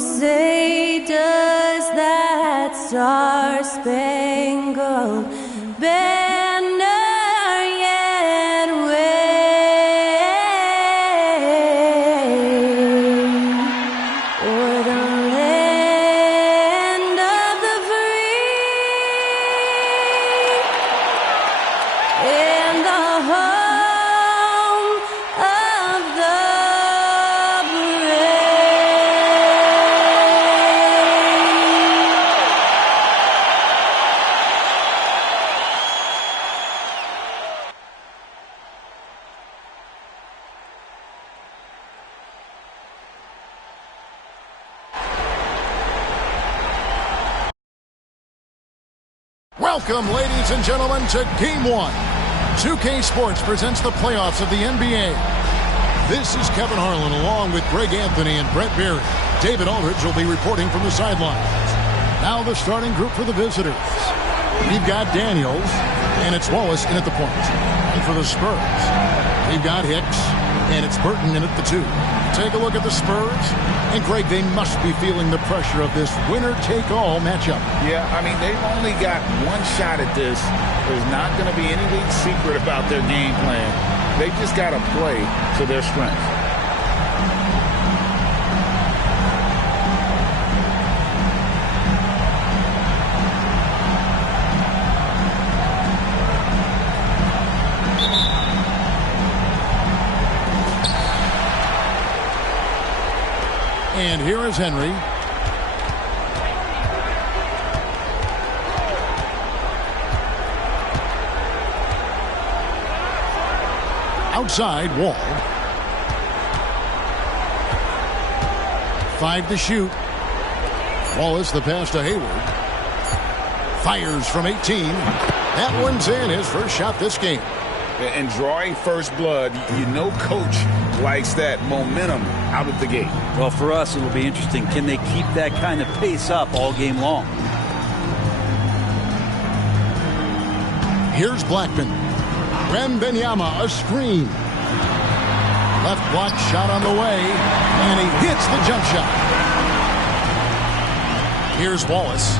say does that star-spangled banner yet wave o'er the land of the free and the home of the Welcome, ladies and gentlemen, to Game 1. 2K Sports presents the playoffs of the NBA. This is Kevin Harlan along with Greg Anthony and Brett Berry. David Aldridge will be reporting from the sidelines. Now the starting group for the visitors. We've got Daniels, and it's Wallace in at the point. And for the Spurs, we've got Hicks, and it's Burton in at the 2. Take a look at the Spurs. And, Greg, they must be feeling the pressure of this winner-take-all matchup. Yeah, I mean, they've only got one shot at this. There's not going to be anything secret about their game plan. They've just got to play to their strengths. And here is Henry. Outside, Wall. 5 to shoot. Wallace, the pass to Hayward. Fires from 18. That one's in, his first shot this game. And drawing first blood, you know coach likes that momentum out of the gate. Well, for us, it'll be interesting. Can they keep that kind of pace up all game long? Here's Blackman. Wembanyama, a screen. Left block shot on the way, and he hits the jump shot. Here's Wallace.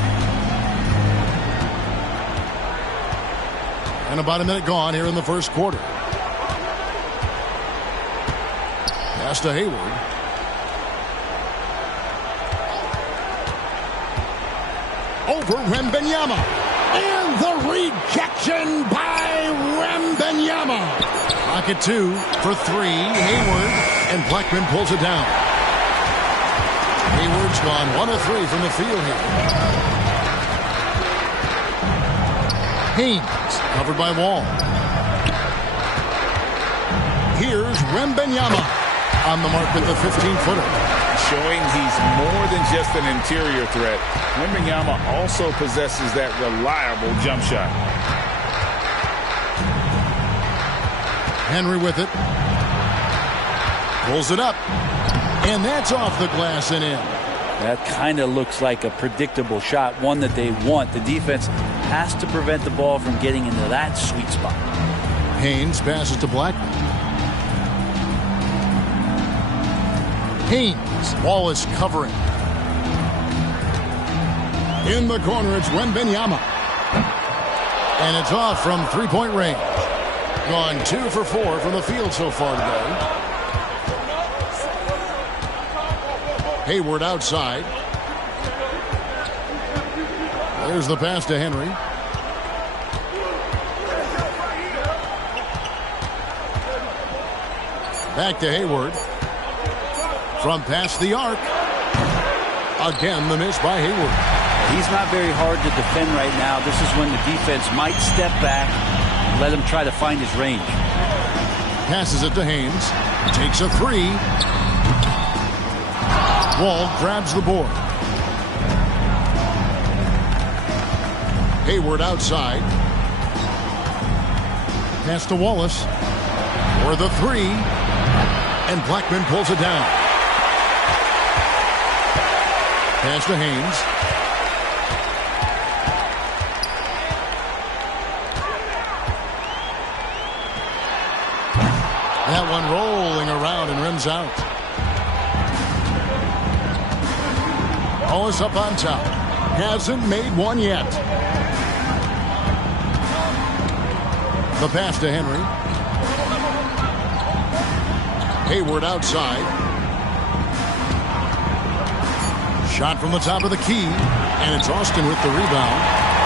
And about a minute gone here in the first quarter. Pass to Hayward. Over Wembanyama. And the rejection by Wembanyama. Pocket 2 for 3. Hayward. And Blackman pulls it down. Hayward's gone 1 of 3 from the field here. Haynes. Covered by Wall. Here's Wembanyama on the mark with the 15-footer. Showing he's more than just an interior threat. Wembanyama also possesses that reliable jump shot. Henry with it. Pulls it up. And that's off the glass and in. That kind of looks like a predictable shot, one that they want. The defense has to prevent the ball from getting into that sweet spot. Haynes passes to Blackman. Haynes. Wallace covering. In the corner, it's Wembanyama. And it's off from three-point range. Gone 2 for 4 from the field so far today. Hayward outside. There's the pass to Henry. Back to Hayward. From past the arc. Again, the miss by Hayward. He's not very hard to defend right now. This is when the defense might step back and let him try to find his range. Passes it to Haynes. Takes a 3. Wall grabs the board. Hayward outside. Pass to Wallace. For the 3. And Blackman pulls it down. Pass to Haynes. That one rolling around and rims out. Wallace up on top. Hasn't made one yet. The pass to Henry. Hayward outside. Shot from the top of the key. And it's Austin with the rebound.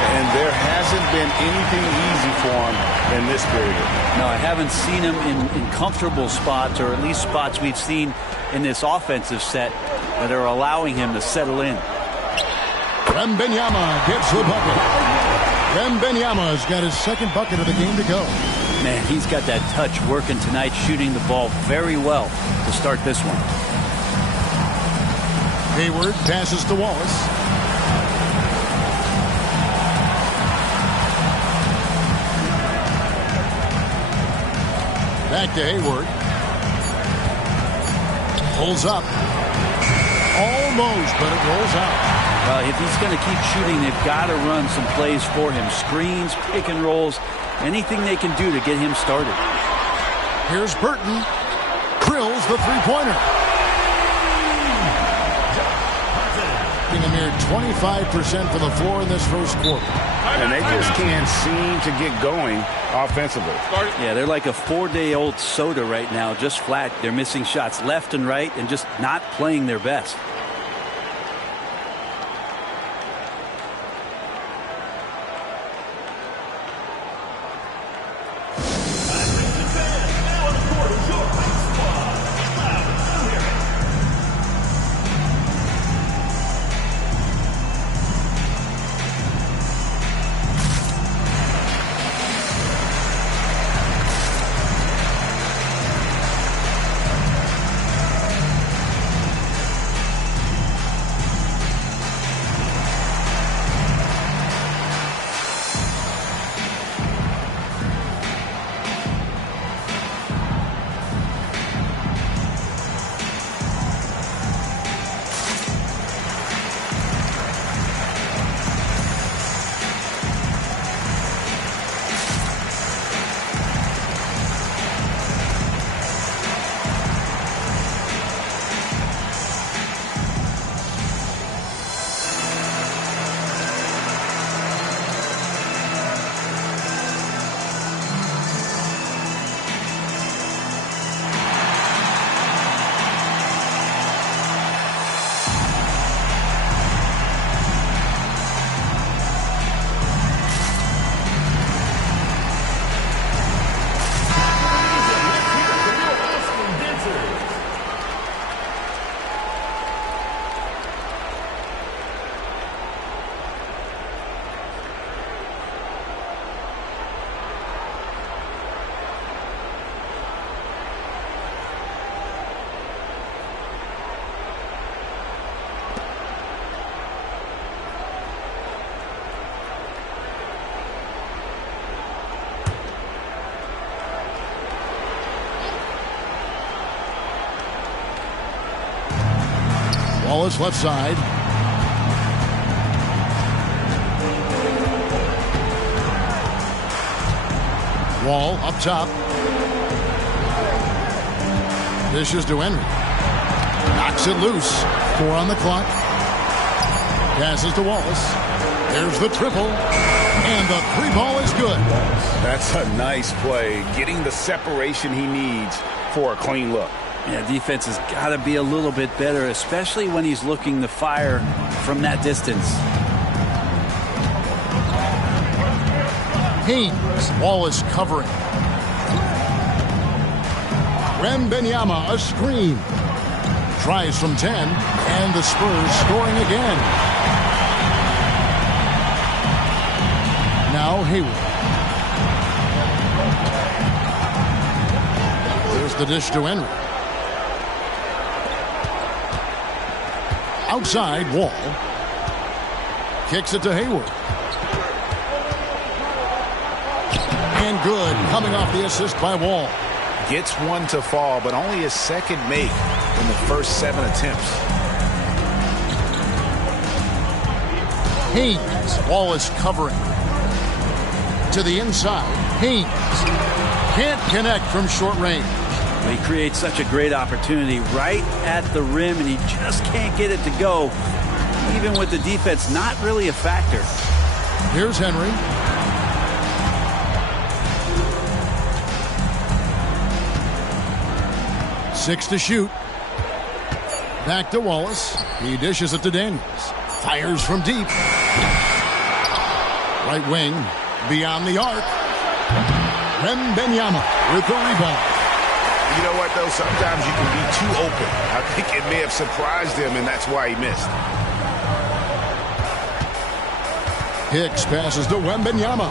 And there hasn't been anything easy for him in this period. No, I haven't seen him in comfortable spots, or at least spots we've seen in this offensive set that are allowing him to settle in. Wembanyama gets the bucket. Wembanyama's got his second bucket of the game to go. Man, he's got that touch working tonight, shooting the ball very well to start this one. Hayward passes to Wallace. Back to Hayward. Pulls up. Almost, but it rolls out. If he's going to keep shooting, they've got to run some plays for him. Screens, pick and rolls, anything they can do to get him started. Here's Burton. Drills the three-pointer. A mere 25% from the floor in this first quarter. And they just can't seem to get going offensively. Yeah, they're like a 4-day-old soda right now, just flat. They're missing shots left and right and just not playing their best. Wallace left side. Wall up top. Dishes to Henry. Knocks it loose. 4 on the clock. Passes to Wallace. There's the triple. And the three ball is good. That's a nice play. Getting the separation he needs for a clean look. Yeah, defense has got to be a little bit better, especially when he's looking to fire from that distance. Haynes. Wallace covering. Wembanyama a screen. Tries from 10. And the Spurs scoring again. Now Hayward. There's the dish to Henry. Outside, Wall. Kicks it to Hayward. And good, coming off the assist by Wall. Gets one to fall, but only his second make in the first 7 attempts. Haynes. Wallace covering. To the inside. Haynes. Can't connect from short range. He creates such a great opportunity right at the rim, and he just can't get it to go. even with the defense not really a factor. Here's Henry. Six to shoot. Back to Wallace. He dishes it to Daniels. Fires from deep. Right wing. Beyond the arc. Wembanyama with the rebound. You know what, though? Sometimes you can be too open. I think it may have surprised him, and that's why he missed. Hicks passes to Wembanyama.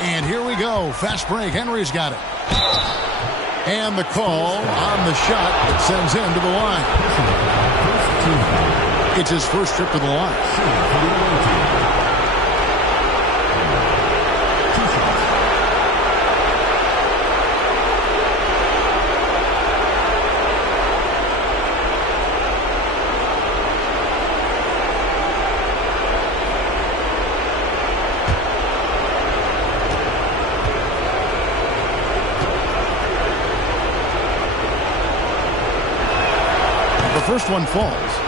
And here we go. Fast break. Henry's got it. And the call on the shot that sends him to the line. It's his first trip to the line. First one falls.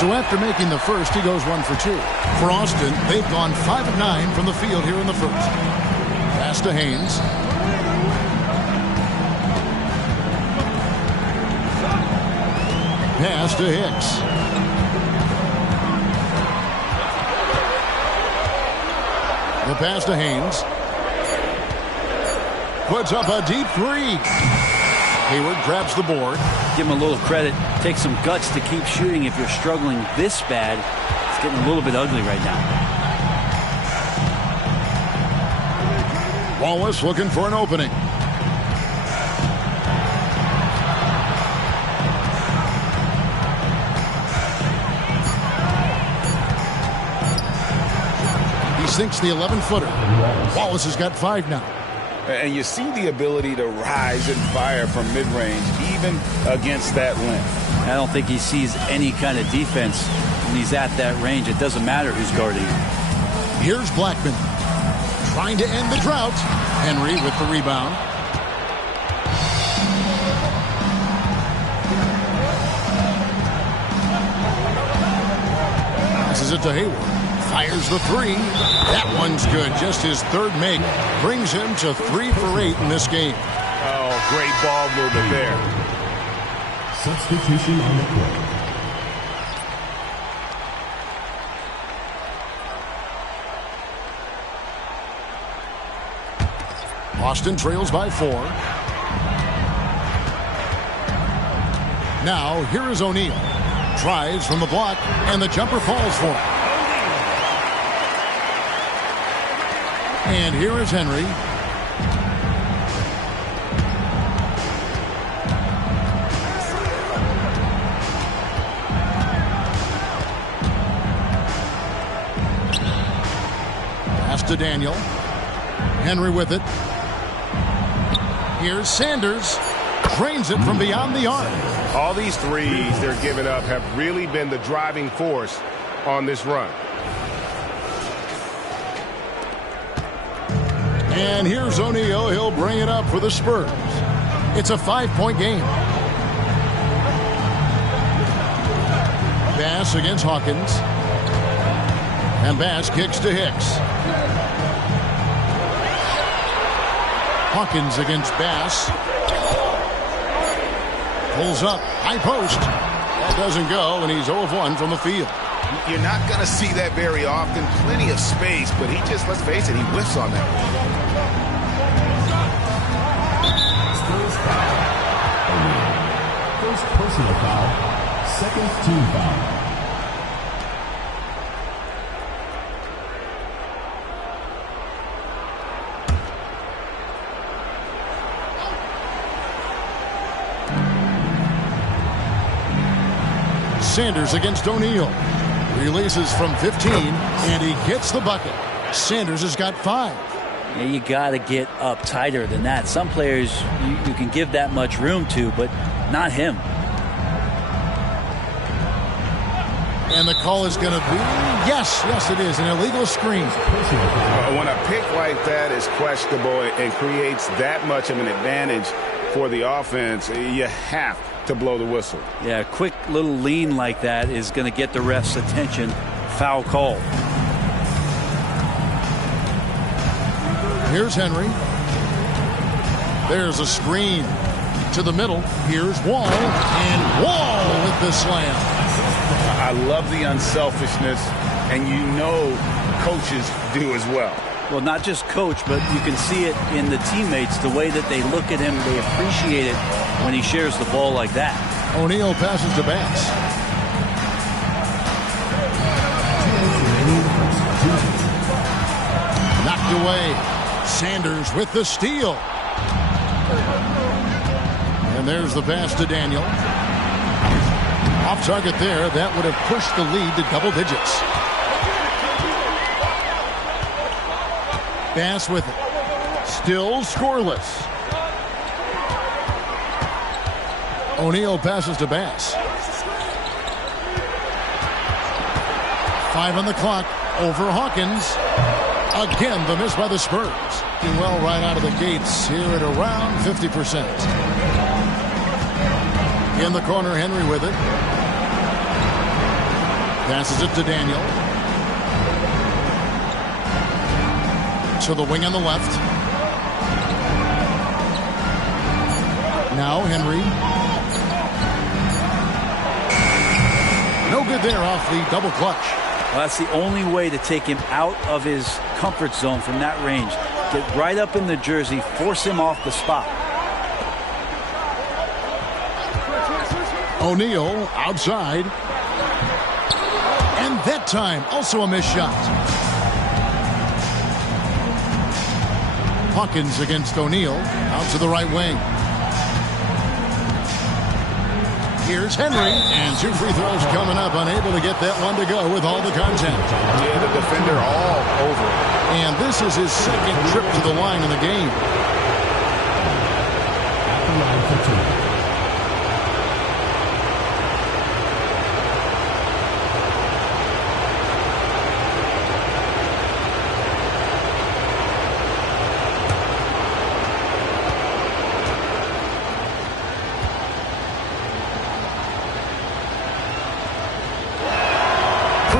So after making the first, he goes 1 for 2. For Austin, they've gone 5 of 9 from the field here in the first. Pass to Haynes. Pass to Hicks. The pass to Haynes. Puts up a deep three. Hayward grabs the board. Give him a little credit. Take some guts to keep shooting if you're struggling this bad. It's getting a little bit ugly right now. Wallace looking for an opening. He sinks the 11-footer. Wallace has got 5 now. And you see the ability to rise and fire from mid-range, even against that length. I don't think he sees any kind of defense when he's at that range. It doesn't matter who's guarding him. Here's Blackman trying to end the drought. Henry with the rebound. Passes it to Hayward. Fires the three. That one's good. Just his third make. Brings him to 3 for 8 in this game. Oh, great ball movement there. Substitution on the court. Austin trails by 4. Now, here is O'Neal. Tries from the block, and the jumper falls for him. And here is Henry. Pass to Daniel. Henry with it. Here's Sanders. Drains it from beyond the arc. All these threes they're giving up have really been the driving force on this run. And here's O'Neal. He'll bring it up for the Spurs. It's a 5-point game. Bass against Hawkins. And Bass kicks to Hicks. Hawkins against Bass. Pulls up. High post. That doesn't go, and he's 0 of 1 from the field. You're not going to see that very often. Plenty of space, but he just, let's face it, he whiffs on that. Spurs foul. First personal foul. Second team foul. Sanders against O'Neal. Releases from 15, and he gets the bucket. Sanders has got 5. Yeah, you got to get up tighter than that. Some players you can give that much room to, but not him. And the call is going to be, yes, it is, an illegal screen. When a pick like that is questionable and creates that much of an advantage for the offense, you have to blow the whistle. Yeah, a quick little lean like that is going to get the ref's attention. Foul call. Here's Henry. There's a screen to the middle. Here's Wall, and Wall with the slam. I love the unselfishness, and you know coaches do as well. Well, not just coach, but you can see it in the teammates, the way that they look at him. They appreciate it when he shares the ball like that. O'Neal passes to Bass. Knocked away. Sanders with the steal. And there's the pass to Daniel. Off target there. That would have pushed the lead to double digits. Bass with it. Still scoreless. O'Neal passes to Bass. 5 on the clock. Over Hawkins. Again, the miss by the Spurs. Doing well right out of the gates here at around 50%. In the corner, Henry with it. Passes it to Daniel. To the wing on the left. Now Henry. No good there off the double clutch. Well, that's the only way to take him out of his comfort zone from that range. Get right up in the jersey, force him off the spot. O'Neal outside. And that time, also a missed shot. Hawkins against O'Neal. Out to the right wing. Here's Henry. And 2 free throws coming up. Unable to get that one to go with all the contact. Yeah, the defender all over it. And this is his second trip to the line in the game. At the line for 2.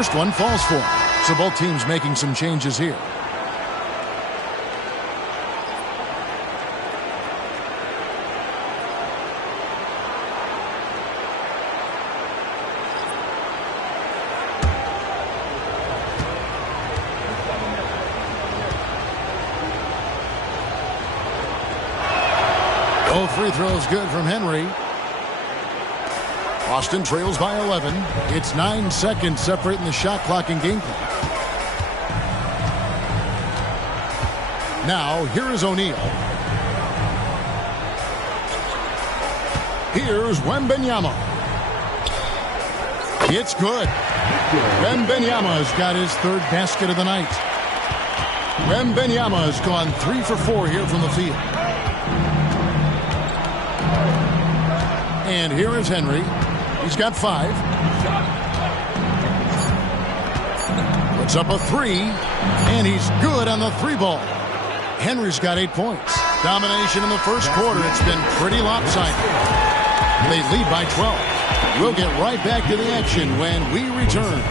First one falls for him. So both teams making some changes here. Both free throws good from Henry. Boston trails by 11. It's 9 seconds separating the shot clock and game clock. Now, here is O'Neal. Here's Wembanyama. It's good. Wembanyama's got his 3rd basket of the night. Wembanyama's gone 3 for 4 here from the field. And here is Henry. He's got 5. Puts up a 3. And he's good on the 3 ball. Henry's got 8 points. Domination in the first quarter. It's been pretty lopsided. They lead by 12. We'll get right back to the action when we return.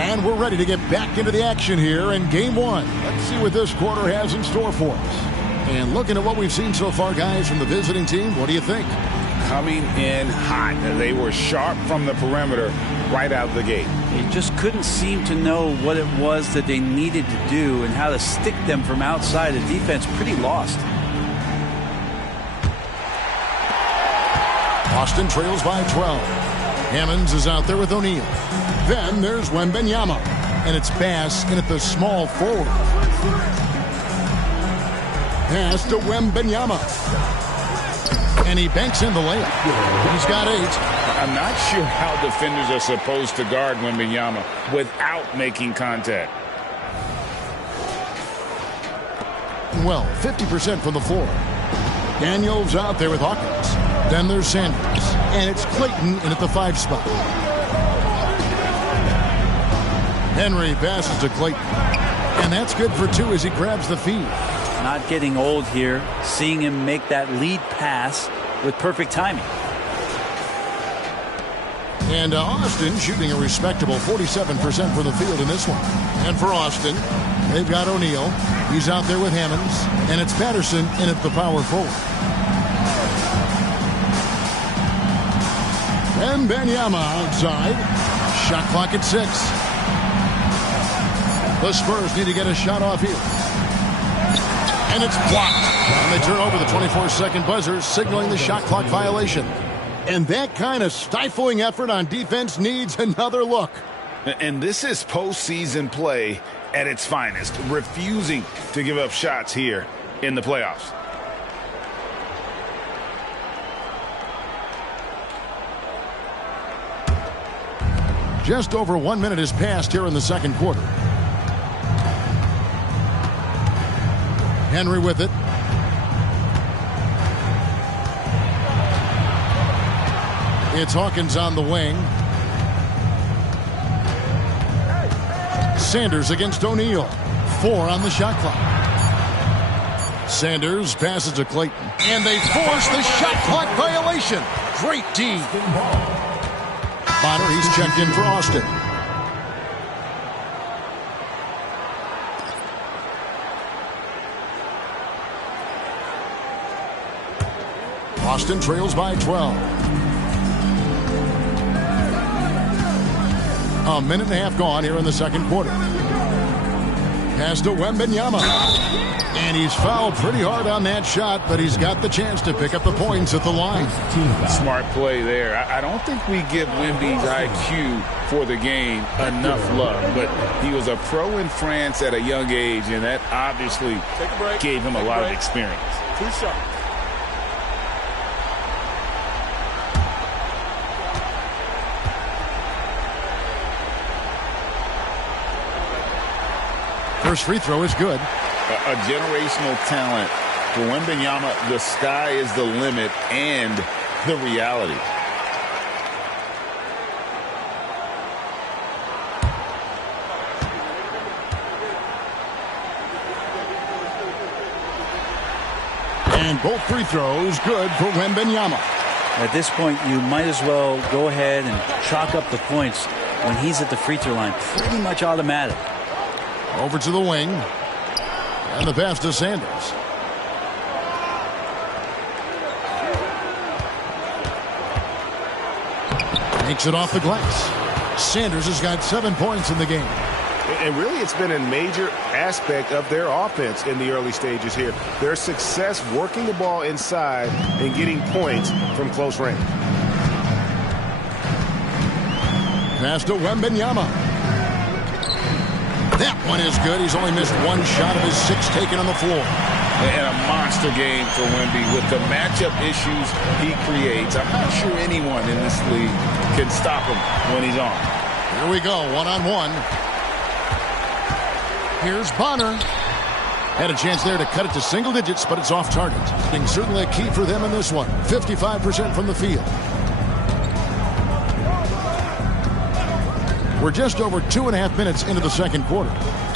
And we're ready to get back into the action here in game one. Let's see what this quarter has in store for us. And looking at what we've seen so far, guys, from the visiting team, what do you think? Coming in hot. They were sharp from the perimeter right out of the gate. They just couldn't seem to know what it was that they needed to do and how to stick them from outside. The defense pretty lost. Austin trails by 12. Hammonds is out there with O'Neal. Then there's Wembanyama. And it's Bass in at the small forward. Pass to Wembanyama. And he banks in the layup. He's got 8. I'm not sure how defenders are supposed to guard Wembanyama without making contact. Well, 50% from the floor. Daniels out there with Hawkins. Then there's Sanders. And it's Clayton in at the 5 spot. Henry passes to Clayton. And that's good for 2 as he grabs the feed. Not getting old here. Seeing him make that lead pass with perfect timing. And Austin shooting a respectable 47% for the field in this one. And for Austin, they've got O'Neal. He's out there with Hammonds. And it's Patterson in at the power forward. And Wembanyama outside. Shot clock at 6. The Spurs need to get a shot off here. And it's blocked. And they turn over the 24-second buzzer, signaling the shot clock violation. And that kind of stifling effort on defense needs another look. And this is postseason play at its finest, refusing to give up shots here in the playoffs. Just over 1 minute has passed here in the second quarter. Henry with it. It's Hawkins on the wing. Sanders against O'Neal. 4 on the shot clock. Sanders passes to Clayton. And they force the shot clock violation. Great D. Bonner, he's checked in for Austin. Austin trails by 12. A minute and a half gone here in the second quarter. Pass to Wembanyama. And he's fouled pretty hard on that shot, but he's got the chance to pick up the points at the line. Smart play there. I don't think we give Wemby's IQ for the game enough love, but he was a pro in France at a young age, and that obviously gave him a lot of experience. 2 shots. First free throw is good. A generational talent. For Wembanyama, the sky is the limit and the reality. And both free throws good for Wembanyama. At this point, you might as well go ahead and chalk up the points when he's at the free throw line. Pretty much automatic. Over to the wing. And the pass to Sanders. Takes it off the glass. Sanders has got 7 points in the game. And really, it's been a major aspect of their offense in the early stages here. Their success working the ball inside and getting points from close range. Pass to Wembanyama. That one is good. He's only missed 1 shot of his 6 taken on the floor. And a monster game for Wemby with the matchup issues he creates. I'm not sure anyone in this league can stop him when he's on. Here we go, one-on-one. Here's Bonner. Had a chance there to cut it to single digits, but it's off target. And certainly a key for them in this one. 55% from the field. We're just over 2.5 minutes into the second quarter.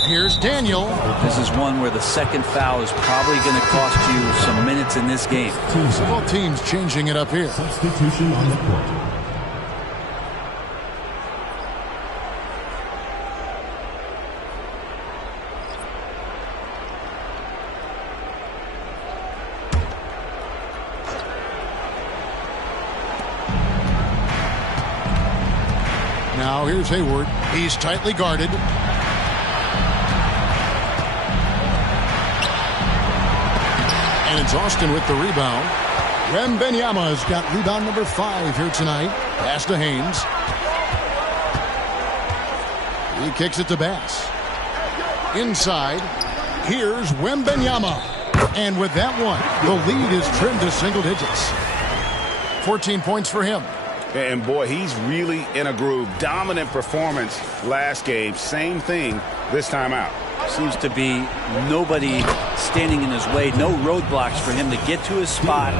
Here's Daniel. This is one where the second foul is probably going to cost you some minutes in this game. Both teams changing it up here. Substitution on the court. Now here's Hayward. He's tightly guarded. And it's Austin with the rebound. Wembanyama's got rebound number 5 here tonight. Pass to Haynes. He kicks it to Bass. Inside, here's Wembanyama. And with that one, the lead is trimmed to single digits. 14 points for him. And boy, he's really in a groove. Dominant performance last game. Same thing this time out. Seems to be nobody standing in his way. No roadblocks for him to get to his spot,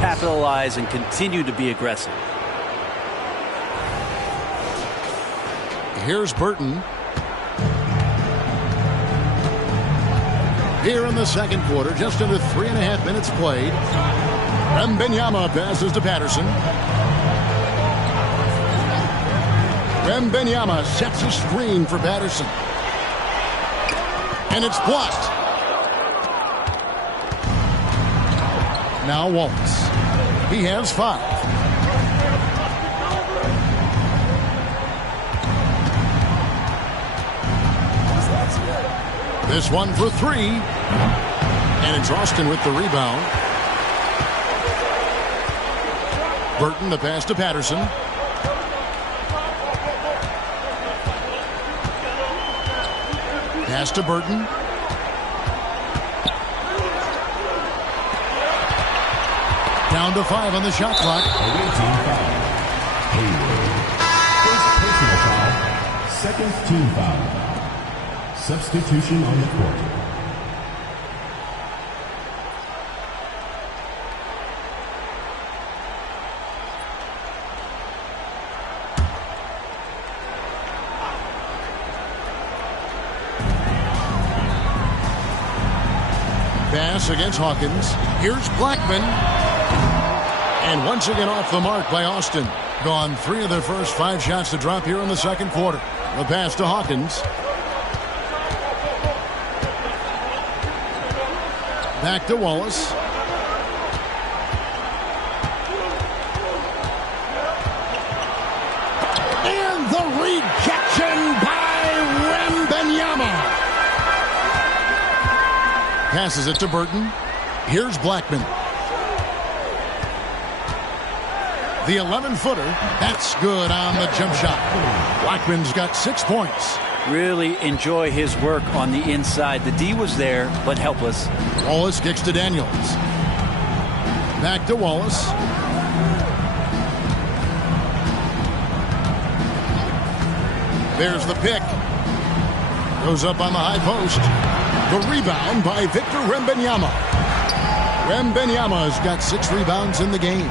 capitalize, and continue to be aggressive. Here's Burton. Here in the second quarter, just under 3.5 minutes played. Wembanyama passes to Patterson. Wembanyama sets a screen for Patterson. And it's blocked. Now Wallace. He has 5. This one for 3. And it's Austin with the rebound. Burton the pass to Patterson. Pass to Burton. Down to 5 on the shot clock. Hayward. First personal foul. Second team foul. Substitution on the court. Pass against Hawkins. Here's Blackman. And once again off the mark by Austin. Gone 3 of their first 5 shots to drop here in the second quarter. The pass to Hawkins. Back to Wallace. And the rejection by Wembanyama. Passes it to Burton. Here's Blackman. The 11-footer. That's good on the jump shot. Blackman's got 6 points. Really enjoy his work on the inside. The D was there, but helpless. Wallace kicks to Daniels. Back to Wallace. There's the pick. Goes up on the high post. The rebound by Victor Wembanyama. Wembanyama's got 6 rebounds in the game.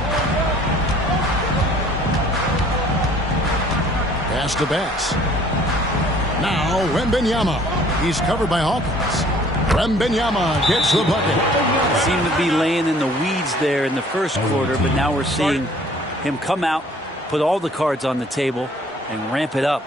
Pass to Bass. Now Wembanyama. He's covered by Hawkins. Wembanyama gets the bucket. Seemed to be laying in the weeds there in the first quarter, but now we're seeing him come out, put all the cards on the table, and ramp it up.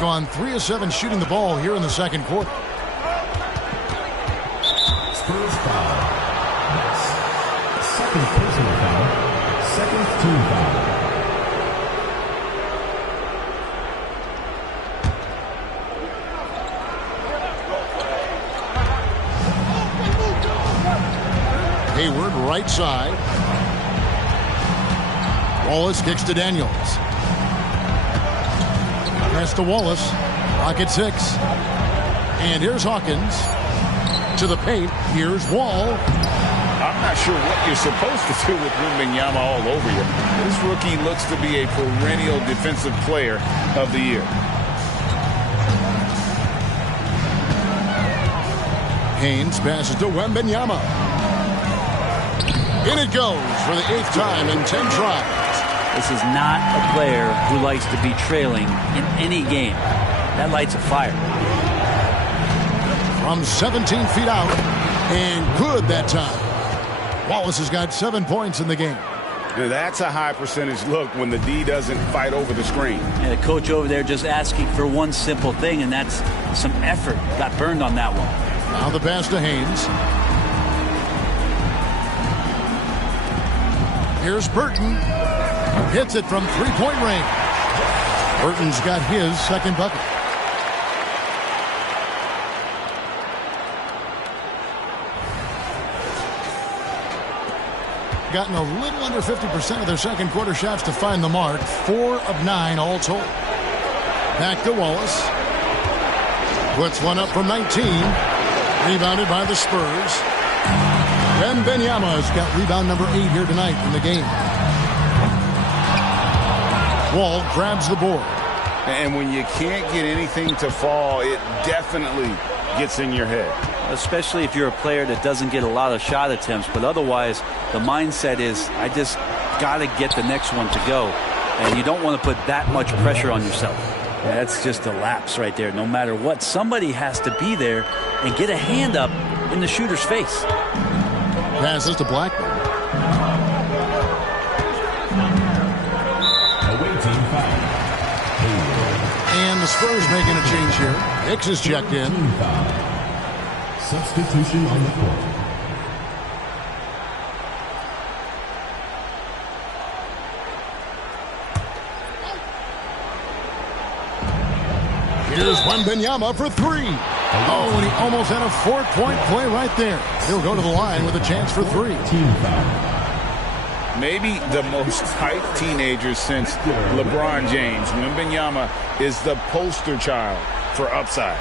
Gone 3 of 7 shooting the ball here in the second quarter. Spurs foul. That's second personal foul. Second team foul. Hayward right side. Wallace kicks to Daniels. Pass to Wallace. Rocket 6. And here's Hawkins. To the paint. Here's Wall. I'm not sure what you're supposed to do with Wembanyama all over you. This rookie looks to be a perennial defensive player of the year. Haynes passes to Wembanyama. In it goes for the 8th time in 10 tries. This is not a player who likes to be trailing in any game. That lights a fire. From 17 feet out, and good that time. Wallace has got 7 points in the game. Now that's a high percentage look when the D doesn't fight over the screen. And the coach over there just asking for one simple thing, and that's some effort. Got burned on that one. Now the pass to Haynes. Here's Burton. Hits it from 3-point range. Burton's got his second bucket. Gotten a little under 50% of their second quarter shots to find the mark. 4 of 9 all told. Back to Wallace. Puts one up from 19. Rebounded by the Spurs. Wembanyama's got rebound number 8 here tonight in the game. Wall grabs the board. And when you can't get anything to fall, it definitely gets in your head. Especially if you're a player that doesn't get a lot of shot attempts. But otherwise, the mindset is, I just got to get the next one to go. And you don't want to put that much pressure on yourself. That's just a lapse right there. No matter what, somebody has to be there and get a hand up in the shooter's face. Passes to Blackman. Away team foul. And the Spurs making a change here. Hicks is checked in. Team foul. Substitution on the court. Here's Wembanyama for 3. Oh, and he almost had a 4-point play right there. He'll go to the line with a chance for 3. Team foul. Maybe the most hyped teenager since LeBron James. Wembanyama is the poster child for upside.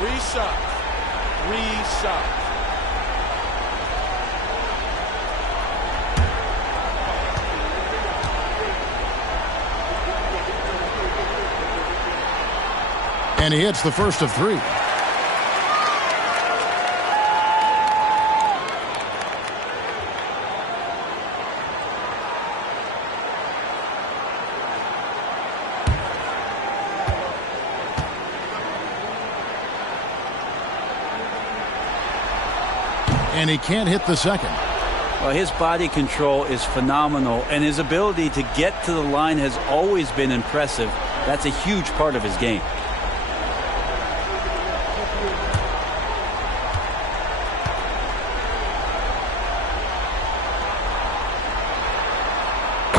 3 shots. 3 shots. And he hits the first of 3. And he can't hit the second. Well, his body control is phenomenal, and his ability to get to the line has always been impressive. That's a huge part of his game.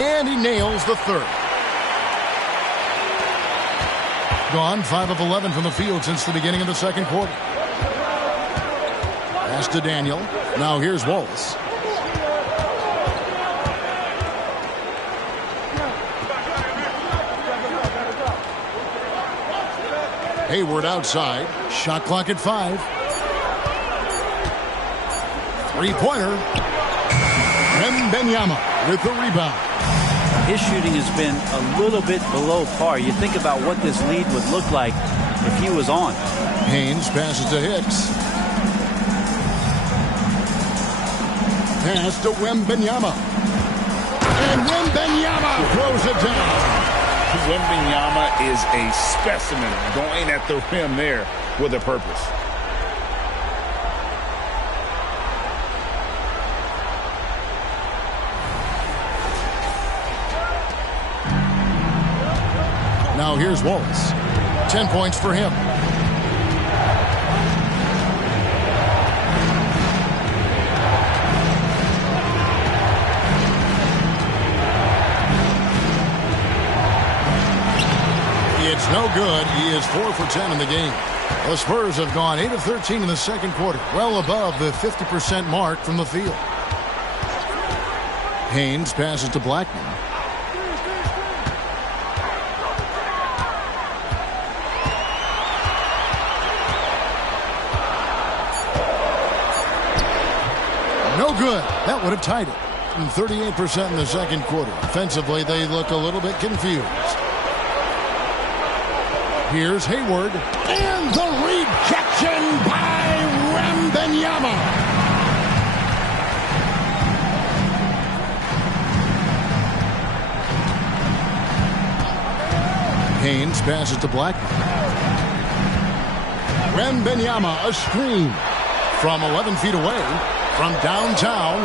And he nails the third. Gone 5 of 11 from the field since the beginning of the second quarter. Pass to Daniel. Now here's Wallace. Hayward outside. Shot clock at 5. 3-pointer. Wembanyama with the rebound. His shooting has been a little bit below par. You think about what this lead would look like if he was on. Haynes passes to Hicks. Pass to Wembanyama. And Wembanyama throws it down. Wembanyama is a specimen going at the rim there with a purpose. Now here's Wallace. 10 points for him. It's no good. He is 4 for 10 in the game. The Spurs have gone 8 of 13 in the second quarter, well above the 50% mark from the field. Haynes passes to Blackman. No good. That would have tied it. And 38% in the second quarter. Offensively, they look a little bit confused. Here's Hayward. And the rejection by Wembanyama. Haynes passes to Blackman. Wembanyama, a screen from 11 feet away from downtown,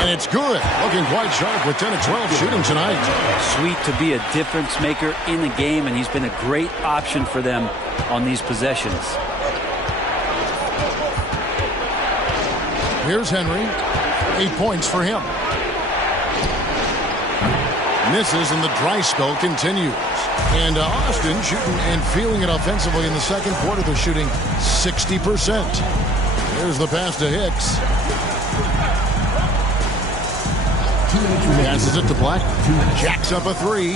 and it's good. Looking quite sharp with 10 of 12 shooting tonight. Sweet to be a difference maker in the game, and he's been a great option for them on these possessions. Here's Henry. 8 points for him. Misses, and the dry spell continues. And Austin shooting and feeling it offensively in the second quarter. They're shooting 60%. Here's the pass to Hicks. Passes it to Black. Jacks up a three.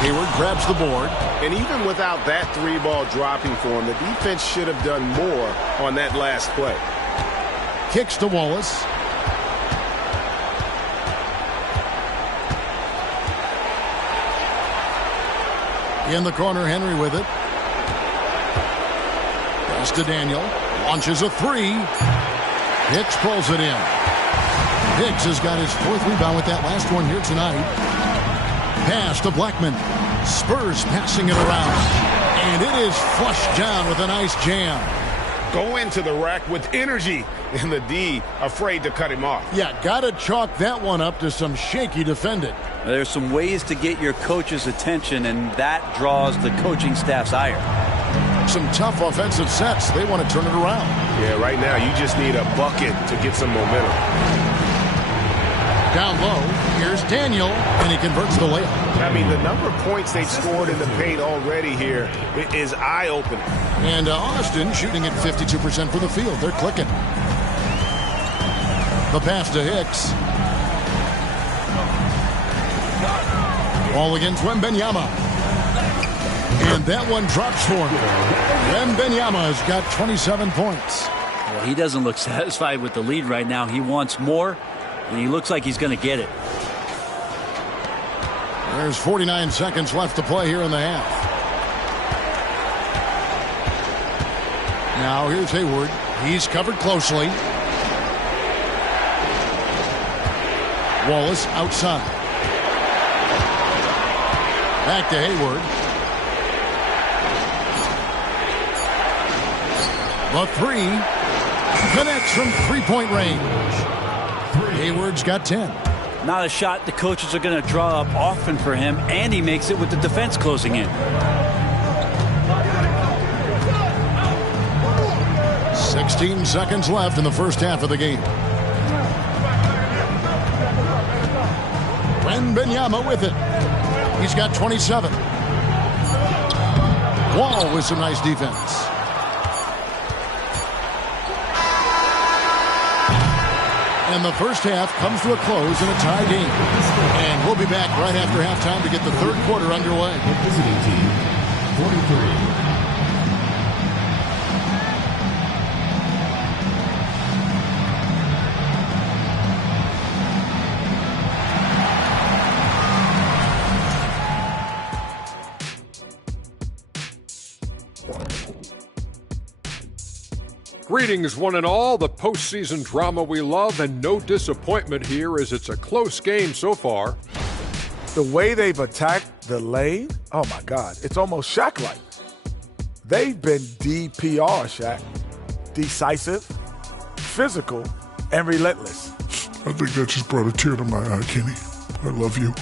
Hayward grabs the board. And even without that three ball dropping for him, the defense should have done more on that last play. Kicks to Wallace. In the corner, Henry with it. Pass to Daniel. Launches a three. Hicks pulls it in. Hicks has got his 4th rebound with that last one here tonight. Pass to Blackman. Spurs passing it around. And it is flushed down with a nice jam. Go into the rack with energy. And the D afraid to cut him off. Yeah, got to chalk that one up to some shaky defending. There's some ways to get your coach's attention, and that draws the coaching staff's ire. Some tough offensive sets. They want to turn it around. Yeah, right now you just need a bucket to get some momentum. Down low, here's Daniel, and he converts the layup. I mean, the number of points they've scored in the paint already here is eye-opening. And Austin shooting at 52% from the field. They're clicking. The pass to Hicks. Ball against Wembanyama. And that one drops for him. Wembanyama has got 27 points. Well, he doesn't look satisfied with the lead right now. He wants more, and he looks like he's going to get it. There's 49 seconds left to play here in the half. Now here's Hayward. He's covered closely. Wallace outside. Back to Hayward. The three connects from three-point range. Hayward's got 10. Not a shot the coaches are going to draw up often for him, and he makes it with the defense closing in. 16 seconds left in the first half of the game. Wembanyama with it. He's got 27. Wall with some nice defense. And the first half comes to a close in a tie game. And we'll be back right after halftime to get the third quarter underway. Visiting team, 43. Greetings, one and all. The postseason drama we love, and no disappointment here as it's a close game so far. The way they've attacked the lane, oh my God, it's almost Shaq-like. They've been DPR, Shaq. Decisive, physical, and relentless. I think that just brought a tear to my eye, Kenny. I love you.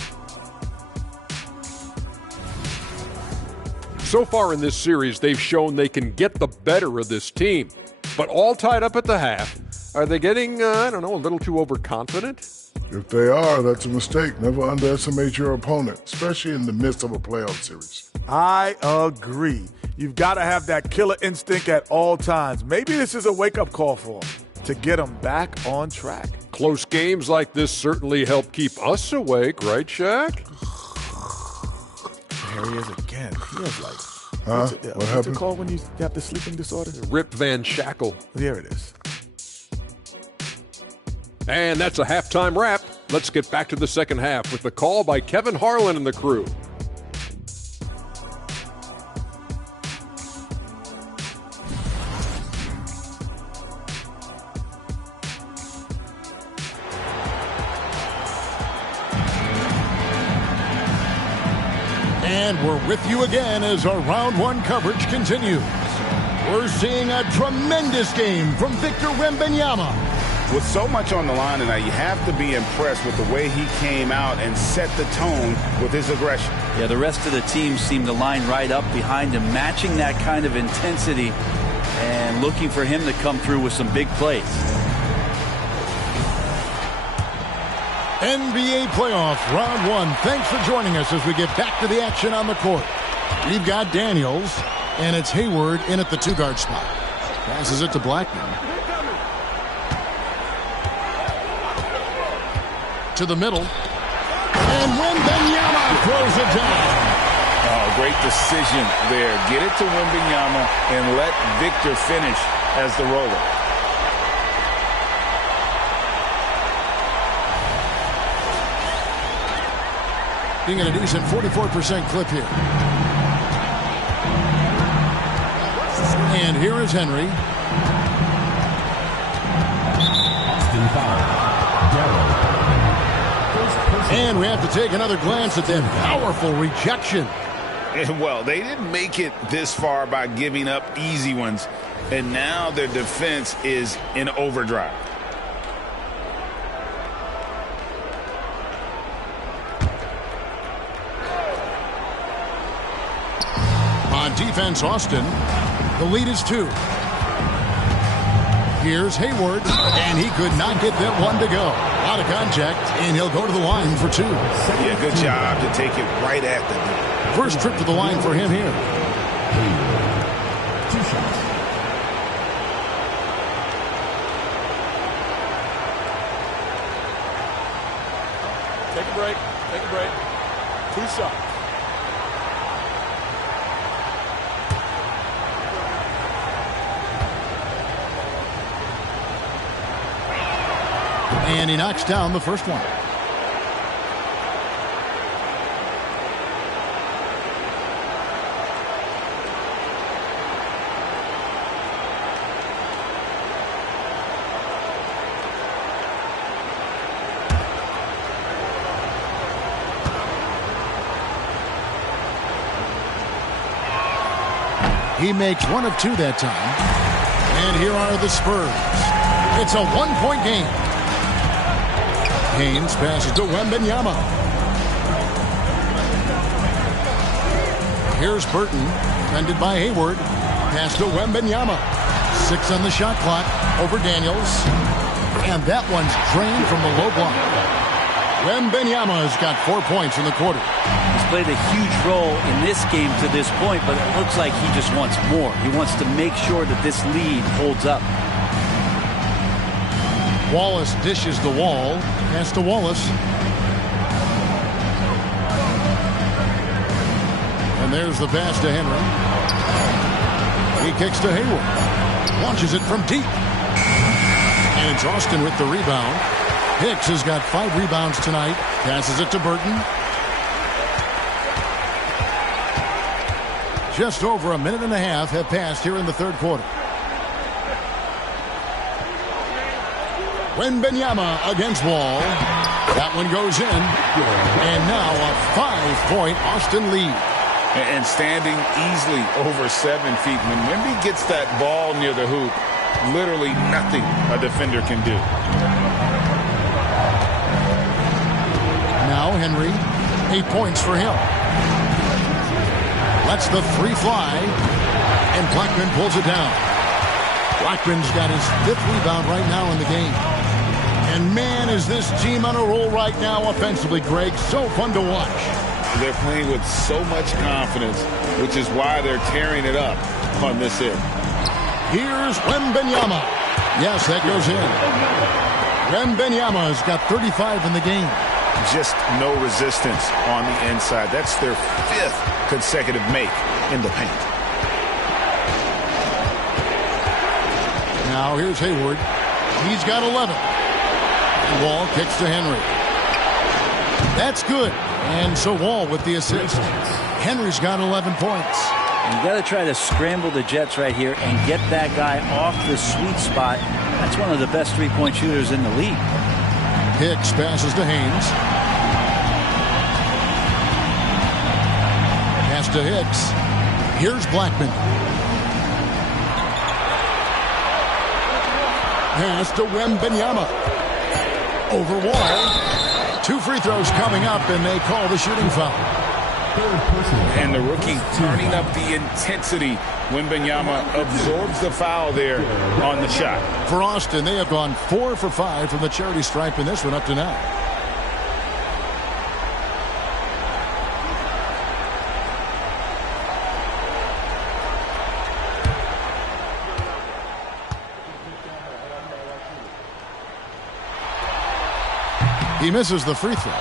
So far in this series, they've shown they can get the better of this team. But all tied up at the half, are they getting, a little too overconfident? If they are, that's a mistake. Never underestimate your opponent, especially in the midst of a playoff series. I agree. You've got to have that killer instinct at all times. Maybe this is a wake-up call for them to get them back on track. Close games like this certainly help keep us awake, right, Shaq? There he is again. He has like... What happened? What's it called when you have the sleeping disorder? Rip Van Shackle. There it is. And that's a halftime wrap. Let's get back to the second half with the call by Kevin Harlan and the crew. And we're with you again as our round one coverage continues. We're seeing a tremendous game from Victor Wembanyama. With so much on the line tonight, you have to be impressed with the way he came out and set the tone with his aggression. Yeah, the rest of the team seemed to line right up behind him, matching that kind of intensity and looking for him to come through with some big plays. NBA playoffs, round one. Thanks for joining us as we get back to the action on the court. We've got Daniels, and it's Hayward in at the two-guard spot. Passes it to Blackman. To the middle. And Wembanyama throws it down. Oh, great decision there. Get it to Wembanyama and let Victor finish as the roller. Being at a decent 44% clip here. And here is Henry. And we have to take another glance at that powerful rejection. Well, they didn't make it this far by giving up easy ones. And now their defense is in overdrive. On defense, Austin. The lead is 2. Here's Hayward, and he could not get that one to go. Out of contact, and he'll go to the line for 2. Yeah, good job to take it right at them. First trip to the line for him here. 2 shots. Take a break. Take a break. 2 shots. And he knocks down the first one. He makes 1 of 2 that time. And here are the Spurs. It's a 1-point game. Haynes passes to Wembanyama. Here's Burton, defended by Hayward. Pass to Wembanyama. 6 on the shot clock over Daniels. And that one's drained from the low block. Wembanyama has got 4 points in the quarter. He's played a huge role in this game to this point, but it looks like he just wants more. He wants to make sure that this lead holds up. Wallace dishes the wall. Pass to Wallace. And there's the pass to Henry. He kicks to Hayward. Launches it from deep. And it's Austin with the rebound. Hicks has got 5 rebounds tonight. Passes it to Burton. Just over a minute and a half have passed here in the third quarter. Wembanyama against Wall. That one goes in. And now a 5-point Austin lead. And standing easily over 7 feet. When Wemby gets that ball near the hoop, literally nothing a defender can do. Now Henry, 8 points for him. Lets the three fly, and Blackman pulls it down. Blackman's got his 5th rebound right now in the game. And man, is this team on a roll right now offensively, Greg. So fun to watch. They're playing with so much confidence, which is why they're tearing it up on this end. Here's Wembanyama. Yes, that goes in. Wembanyama's got 35 in the game. Just no resistance on the inside. That's their 5th consecutive make in the paint. Now here's Hayward. He's got 11. Wall kicks to Henry. That's good. And so Wall with the assist. Henry's got 11 points. You got to try to scramble the Jets right here and get that guy off the sweet spot. That's one of the best three-point shooters in the league. Hicks passes to Haynes. Pass to Hicks. Here's Blackman. Pass to Wembanyama. Over Wall. 2 free throws coming up, and they call the shooting foul. And the rookie turning up the intensity. Wembanyama absorbs the foul there on the shot. For Austin, they have gone 4 for 5 from the charity stripe in this one up to now. He misses the free throw.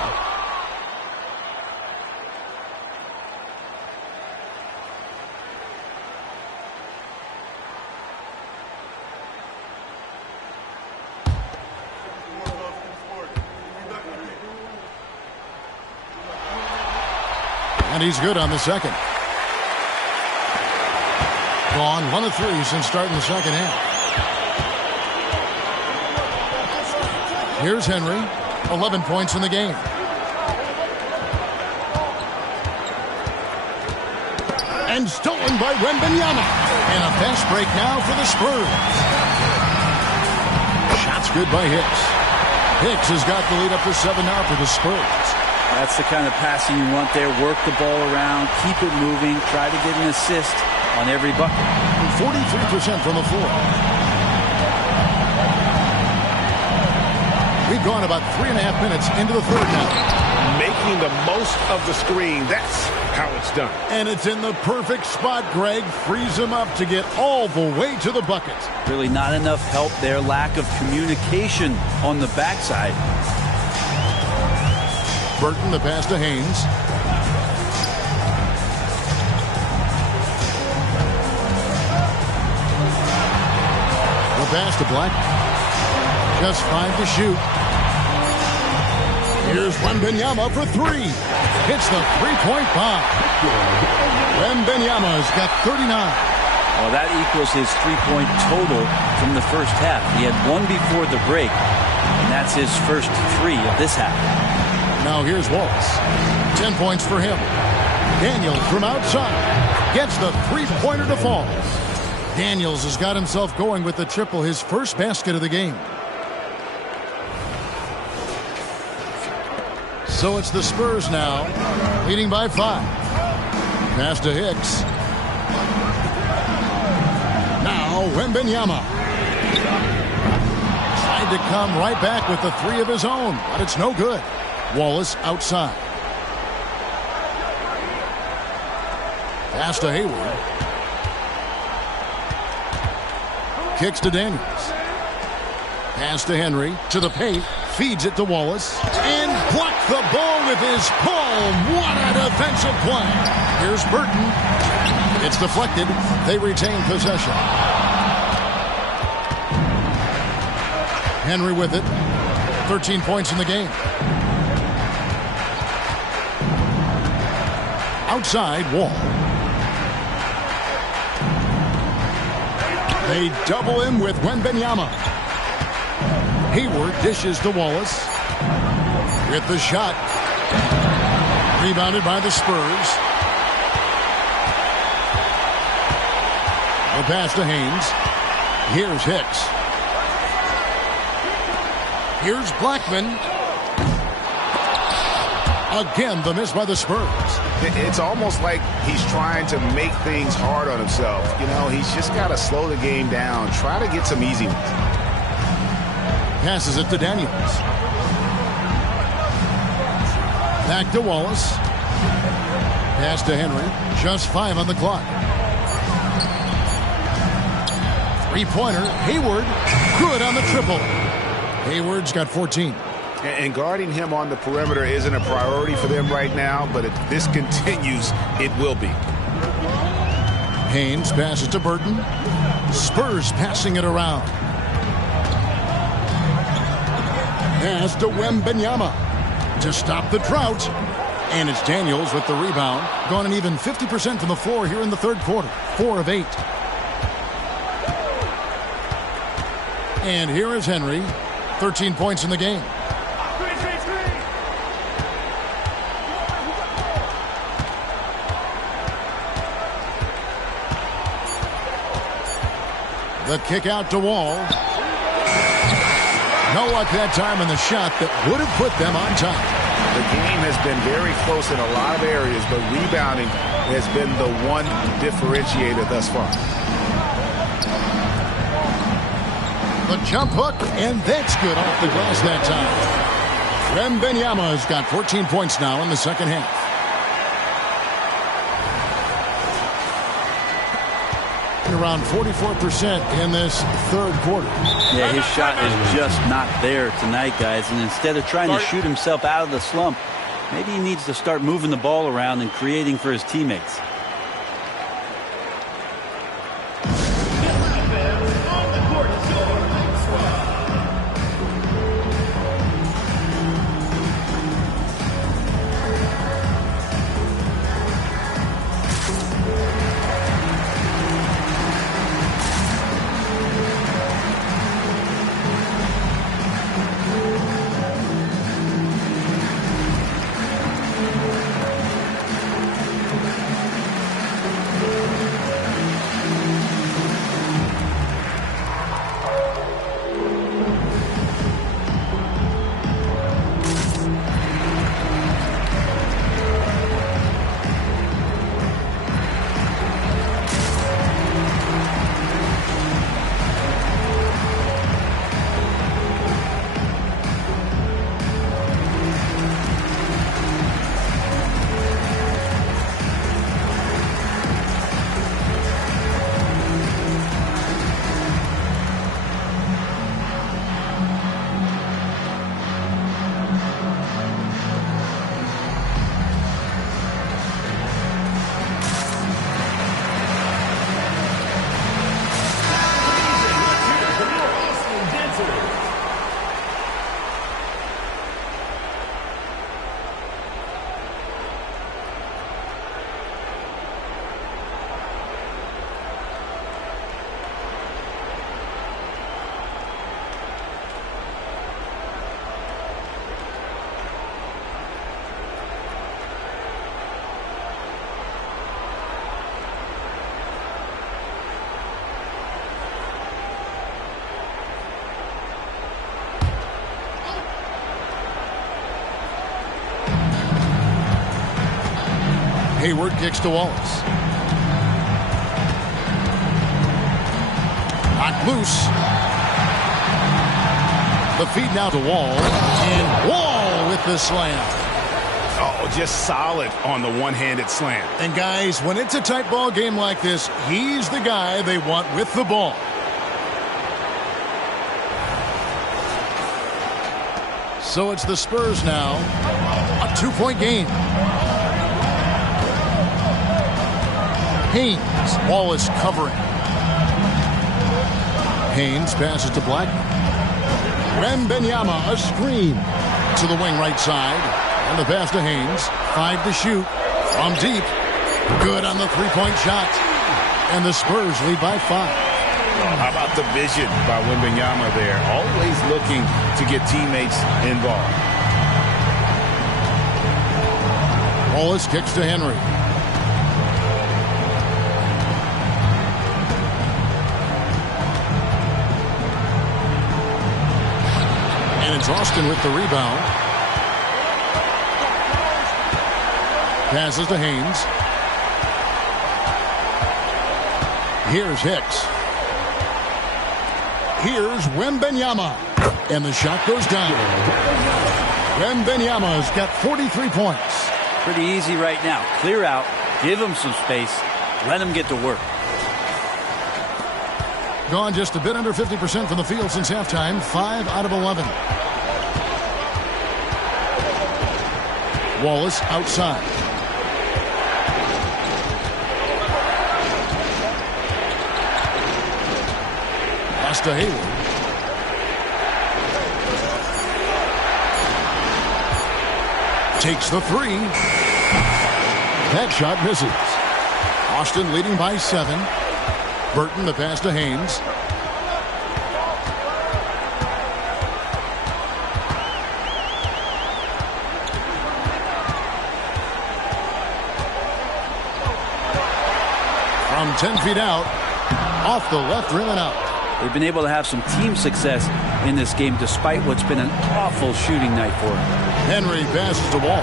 And he's good on the second. Gone 1 of 3 since starting the second half. Here's Henry. 11 points in the game. And stolen by Wembanyama. And a fast break now for the Spurs. Shots good by Hicks. Hicks has got the lead up to 7 now for the Spurs. That's the kind of passing you want there. Work the ball around, keep it moving, try to get an assist on every bucket. 43% from the floor. We've gone about 3.5 minutes into the third now. Making the most of the screen. That's how it's done. And it's in the perfect spot, Greg. Frees him up to get all the way to the bucket. Really not enough help there. Lack of communication on the backside. Burton, the pass to Haynes. The pass to Black. Just 5 to shoot. Here's Wembanyama for 3. Hits the three-point bomb. Wembanyama's got 39. Well, that equals his three-point total from the first half. He had 1 before the break, and that's his first 3 of this half. Now here's Wallace. 10 points for him. Daniels from outside gets the three-pointer to fall. Daniels has got himself going with the triple, his first basket of the game. So it's the Spurs now, leading by 5. Pass to Hicks. Now Wembanyama. Tried to come right back with the 3 of his own, but it's no good. Wallace outside. Pass to Hayward. Kicks to Daniels. Pass to Henry. To the paint. Feeds it to Wallace. And blocked the ball with his palm. What a defensive play. Here's Burton. It's deflected. They retain possession. Henry with it. 13 points in the game. Outside, Wall. They double him with Wembanyama. Hayward dishes to Wallace. With the shot. Rebounded by the Spurs. The pass to Haynes. Here's Hicks. Here's Blackman. Again, the miss by the Spurs. It's almost like he's trying to make things hard on himself. You know, he's just got to slow the game down, try to get some easy ones. Passes it to Daniels. Back to Wallace. Pass to Henry. Just 5 on the clock. Three-pointer. Hayward. Good on the triple. Hayward's got 14. And guarding him on the perimeter isn't a priority for them right now, but if this continues, it will be. Haynes passes to Burton. Spurs passing it around. Pass to Wembanyama to stop the drought. And it's Daniels with the rebound. Gone an even 50% from the floor here in the third quarter. 4 of 8. And here is Henry. 13 points in the game. The kick out to Wall. No luck that time in the shot that would have put them on top. The game has been very close in a lot of areas, but rebounding has been the one differentiator thus far. The jump hook, and that's good off the glass that time. Wembanyama has got 14 points now in the second half. Around 44% in this third quarter. Yeah, his shot is just not there tonight, guys. And instead of trying to shoot himself out of the slump, maybe he needs to start moving the ball around and creating for his teammates. Hayward kicks to Wallace. Knocked loose. The feed now to Wall. And Wall with the slam. Oh, just solid on the one-handed slam. And guys, when it's a tight ball game like this, he's the guy they want with the ball. So it's the Spurs now. A 2-point game. Haynes. Wallace covering. Haynes passes to Black. Wembanyama, a screen to the wing right side. And the pass to Haynes. 5 to shoot. From deep. Good on the three-point shot. And the Spurs lead by 5. How about the vision by Wembanyama there? Always looking to get teammates involved. Wallace kicks to Henry. And it's Austin with the rebound. passes to Haynes. Here's Hicks. Here's Wembenyama. And the shot goes down. Wembenyama's got 43 points. Pretty easy right now. Clear out. Give him some space. Let him get to work. Gone just a bit under 50% from the field since halftime. 5 out of 11. Wallace outside. Pass to Hayward. Takes the three. That shot misses. Austin leading by 7. Burton the pass to Haynes. From 10 feet out, off the left rim and out. They've been able to have some team success in this game despite what's been an awful shooting night for them. Henry passes to Wall.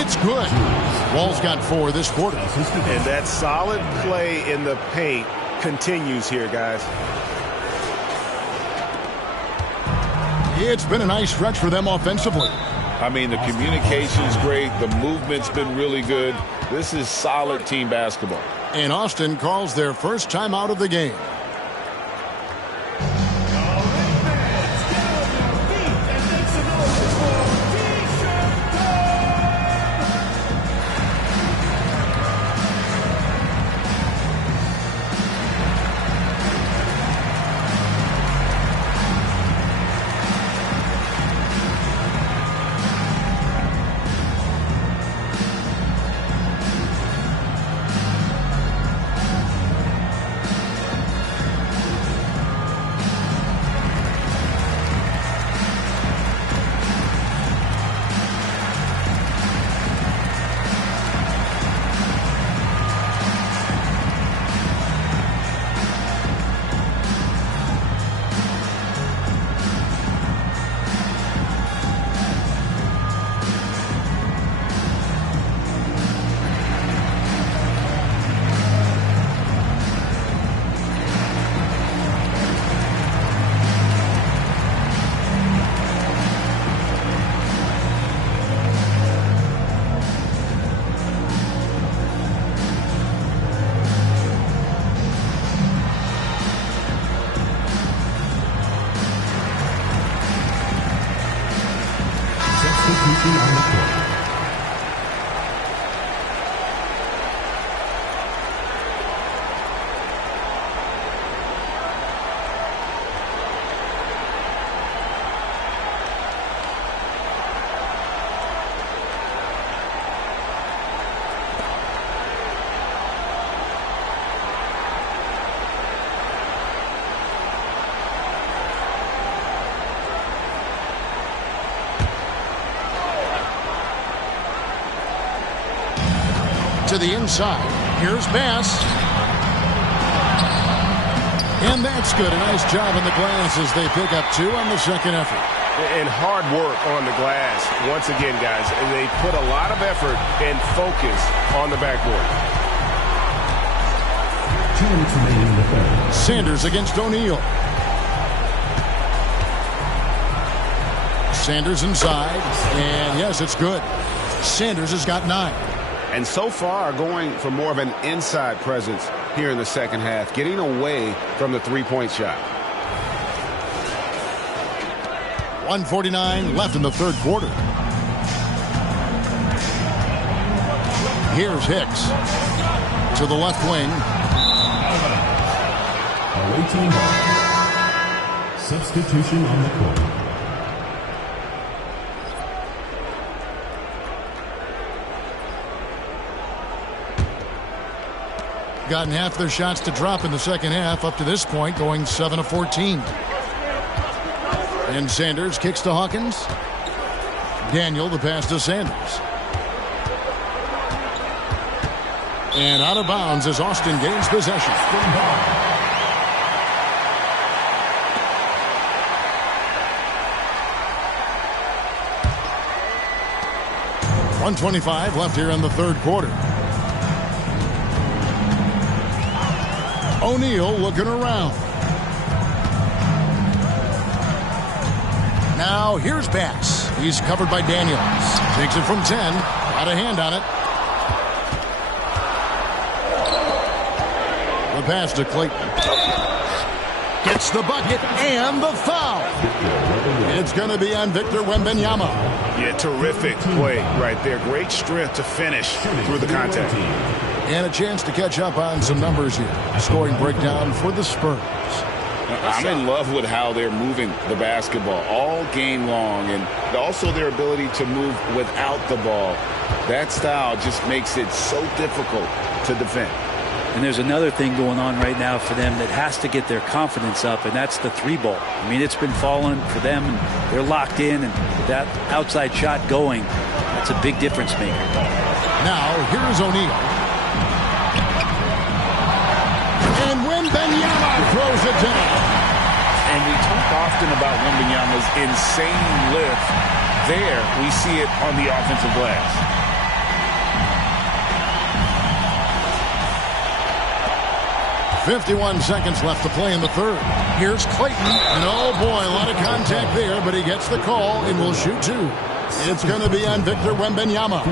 It's good. Wall's got 4 this quarter. And that solid play in the paint continues here, guys. It's been a nice stretch for them offensively. I mean, the communication's great. The movement's been really good. This is solid team basketball. And Austin calls their first time out of the game. To the inside. Here's Bass. And that's good. A nice job in the glass as they pick up 2 on the second effort. And hard work on the glass. Once again, guys, they put a lot of effort and focus on the backboard. 2 minutes remaining in the third. Sanders against O'Neal. Sanders inside. And yes, it's good. Sanders has got 9. And so far, going for more of an inside presence here in the second half, getting away from the three-point shot. 1:49 left in the third quarter. Here's Hicks to the left wing. Away team ball. Substitution on the court. Gotten half their shots to drop in the second half up to this point, going 7 of 14. And Sanders kicks to Hawkins. Daniel the pass to Sanders. And out of bounds as Austin gains possession. 1:25 left here in the third quarter. O'Neal looking around. Now here's Bass. He's covered by Daniels. Takes it from 10. Got a hand on it. The pass to Clayton. Gets the bucket and the foul. It's going to be on Victor Wembanyama. Yeah, terrific play right there. Great strength to finish through the contact. And a chance to catch up on some numbers here. Scoring breakdown for the Spurs. I'm in love with how they're moving the basketball all game long, and also their ability to move without the ball. That style just makes it so difficult to defend. And there's another thing going on right now for them that has to get their confidence up, and that's the three ball. I mean, it's been falling for them, and they're locked in, and that outside shot going, that's a big difference maker. Now, here's O'Neal. And Wembanyama throws it down. And we talk often about Wembanyama's insane lift. There, we see it on the offensive glass. .51 seconds left to play in the third. Here's Clayton. And oh boy, a lot of contact there, but he gets the call and will shoot two. It's going to be on Victor Wembanyama.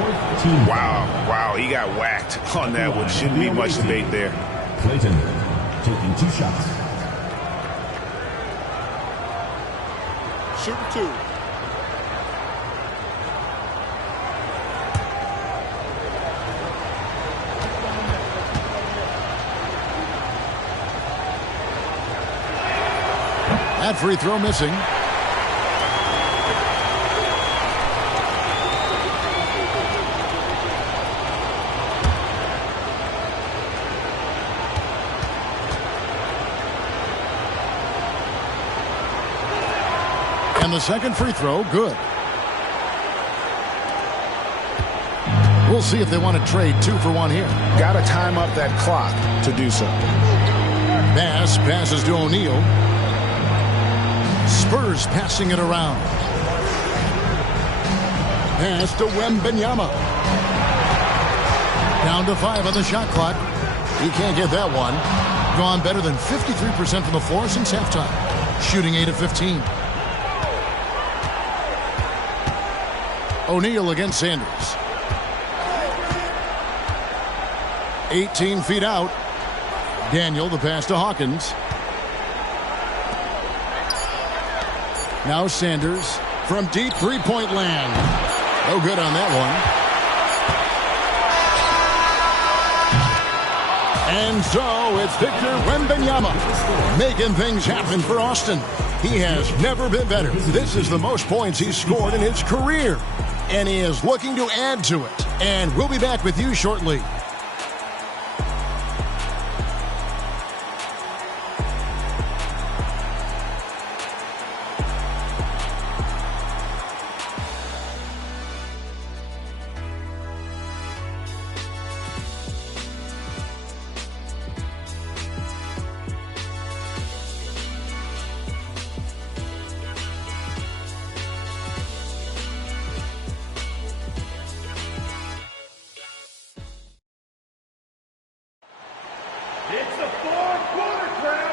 Wow, he got whacked on that one. Shouldn't be much debate there. Clayton taking 2 shots. Shooting 2. That free throw missing. And the second free throw, good. We'll see if they want to trade 2 for 1 here. Got to time up that clock to do so. Bass passes to O'Neal. Spurs passing it around. Pass to Wembanyama. Down to 5 on the shot clock. He can't get that one. Gone better than 53% from the floor since halftime. Shooting 8 of 15. O'Neal against Sanders. 18 feet out. Daniel, the pass to Hawkins. Now Sanders from deep three-point land. No good on that one. And so it's Victor Wembanyama making things happen for Austin. He has never been better. This is the most points he's scored in his career. And he is looking to add to it. And we'll be back with you shortly.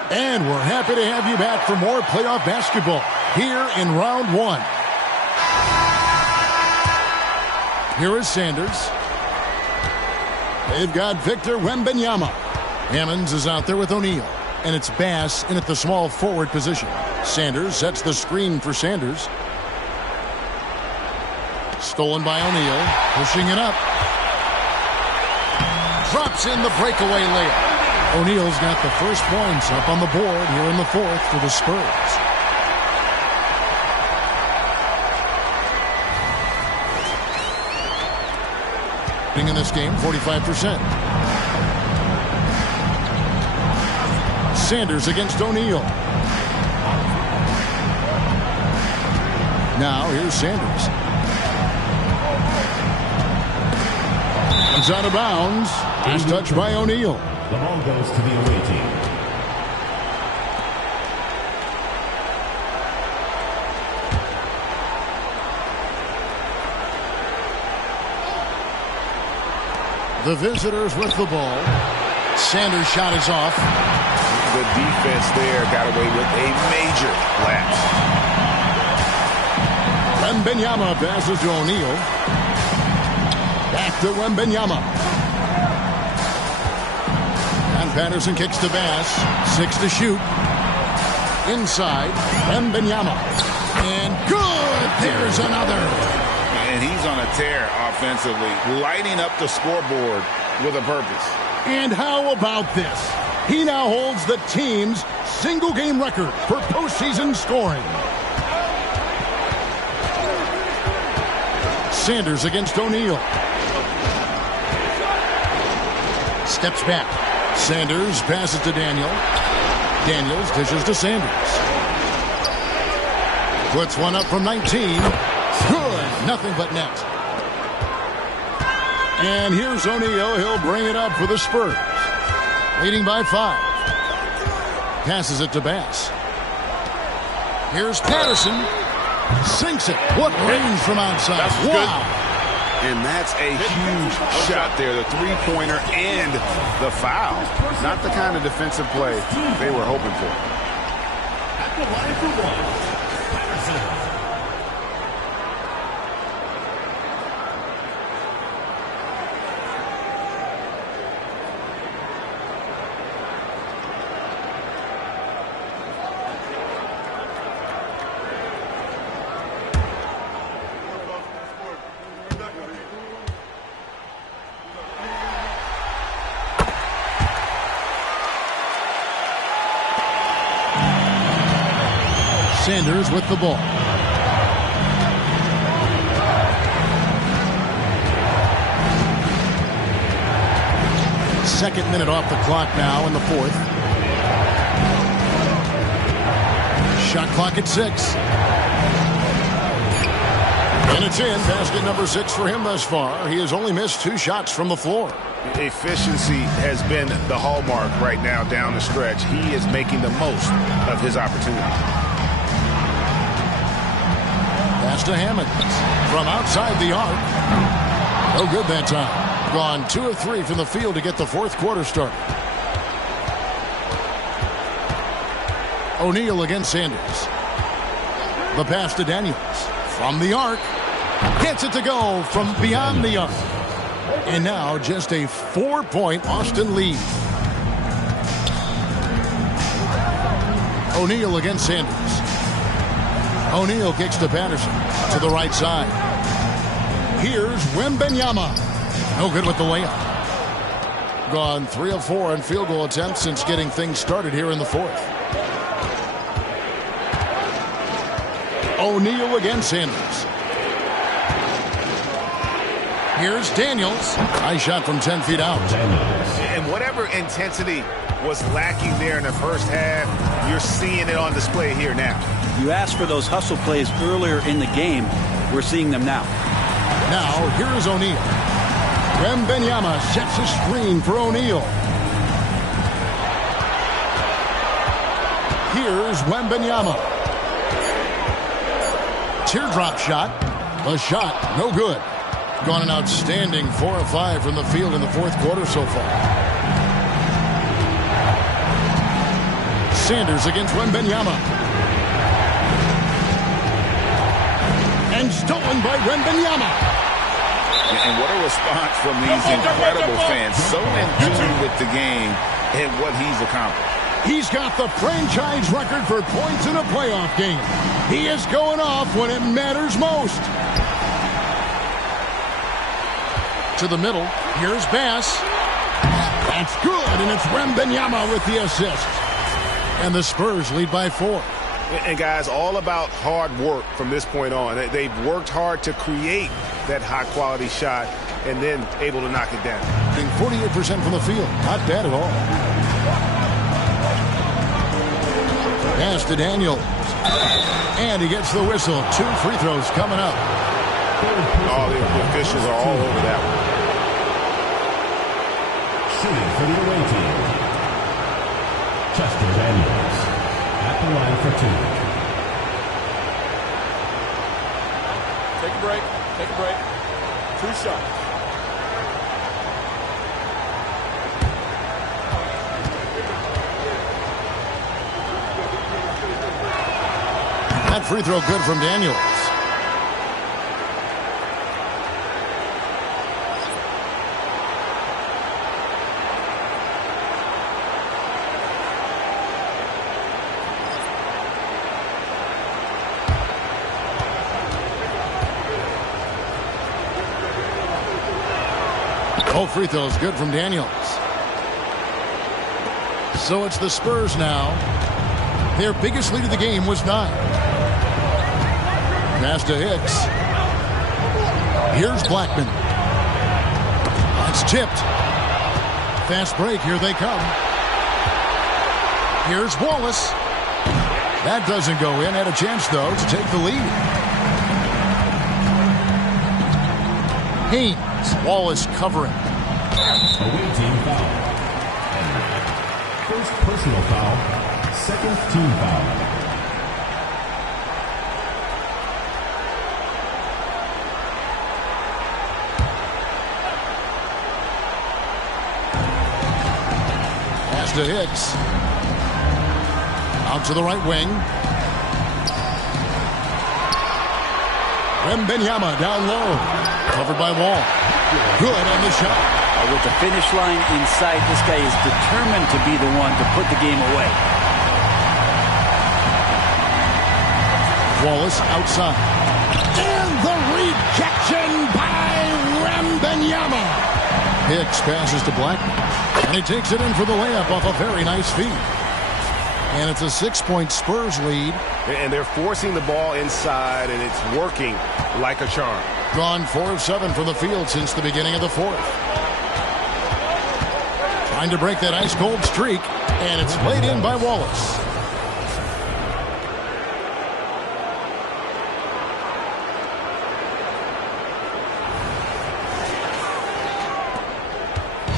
And we're happy to have you back for more playoff basketball here in round 1. Here is Sanders. They've got Victor Wembanyama. Hammonds is out there with O'Neal. And it's Bass in at the small forward position. Sanders sets the screen for Sanders. Stolen by O'Neal. Pushing it up. Drops in the breakaway layup. O'Neal's got the first points up on the board here in the fourth for the Spurs. In this game, 45%. Sanders against O'Neal. Now here's Sanders. Comes out of bounds. Last touch by O'Neal. The ball goes to the away team. The visitors with the ball. Sanders' shot is off. The defense there got away with a major lapse. Wembanyama passes to O'Neal. Back to Wembanyama. And Patterson kicks to Bass. 6 to shoot. Inside, Wembanyama. And good! There's another. And he's on a tear offensively, lighting up the scoreboard with a purpose. And how about this? He now holds the team's single-game record for postseason scoring. Sanders against O'Neal. Steps back. Sanders passes to Daniel. Daniels dishes to Sanders. Puts one up from 19. Good. Nothing but net. And here's O'Neal. He'll bring it up for the Spurs. Leading by 5. Passes it to Bass. Here's Patterson. Sinks it. What range from outside. Wow. And that's a huge shot there. The three-pointer and the foul. Not the kind of defensive play they were hoping for. At the line for one, Patterson. Sanders with the ball. Second minute off the clock now in the fourth. Shot clock at 6. And it's in. Basket number 6 for him thus far. He has only missed 2 shots from the floor. Efficiency has been the hallmark right now down the stretch. He is making the most of his opportunity. Pass to Hammond from outside the arc. No good that time. Gone 2 of 3 from the field to get the fourth quarter started. O'Neal against Sanders. The pass to Daniels from the arc. Gets it to go from beyond the arc. And now just a 4-point Austin lead. O'Neal against Sanders. O'Neal kicks to Patterson to the right side. Here's Wembanyama. No good with the layup. Gone 3 of 4 on field goal attempts since getting things started here in the fourth. O'Neal against Sanders. Here's Daniels. Nice shot from 10 feet out. And whatever intensity was lacking there in the first half, you're seeing it on display here now. You asked for those hustle plays earlier in the game. We're seeing them now. Now, here is O'Neal. Wembanyama sets a screen for O'Neal. Here's Wembanyama. Teardrop shot. The shot, no good. Gone an outstanding 4 of 5 from the field in the fourth quarter so far. Sanders against Wembanyama. And stolen by Wembanyama. And what a response from these incredible fans. So in tune with the game and what he's accomplished. He's got the franchise record for points in a playoff game. He is going off when it matters most. To the middle. Here's Bass. That's good, and it's Wembanyama with the assist. And the Spurs lead by 4. And guys, all about hard work from this point on. They've worked hard to create that high-quality shot and then able to knock it down. 48% from the field. Not bad at all. Pass to Daniels. And he gets the whistle. 2 free throws coming up. Oh, the officials are all over that one. Shooting for the away team, Chester Daniels. At the line for 2. Take a break. Take a break. 2 shots. That free throw good from Daniels. Both free throws good from Daniels. So it's the Spurs now. Their biggest lead of the game was 9. Pass to Hicks. Here's Blackman. That's tipped. Fast break. Here they come. Here's Wallace. That doesn't go in. Had a chance, though, to take the lead. Haynes. Wallace covering. Away team foul. First personal foul. Second team foul. Pass to Hicks. Out to the right wing. Wembanyama down low. Covered by Wall. Good on the shot. With the finish line in sight, this guy is determined to be the one to put the game away. Wallace outside. And the rejection by Wembanyama. Hicks passes to Blackman. And he takes it in for the layup off a very nice feed. And it's a 6-point Spurs lead. And they're forcing the ball inside, and it's working like a charm. Gone 4 of 7 from the field since the beginning of the fourth. Trying to break that ice-cold streak, and it's laid in by Wallace.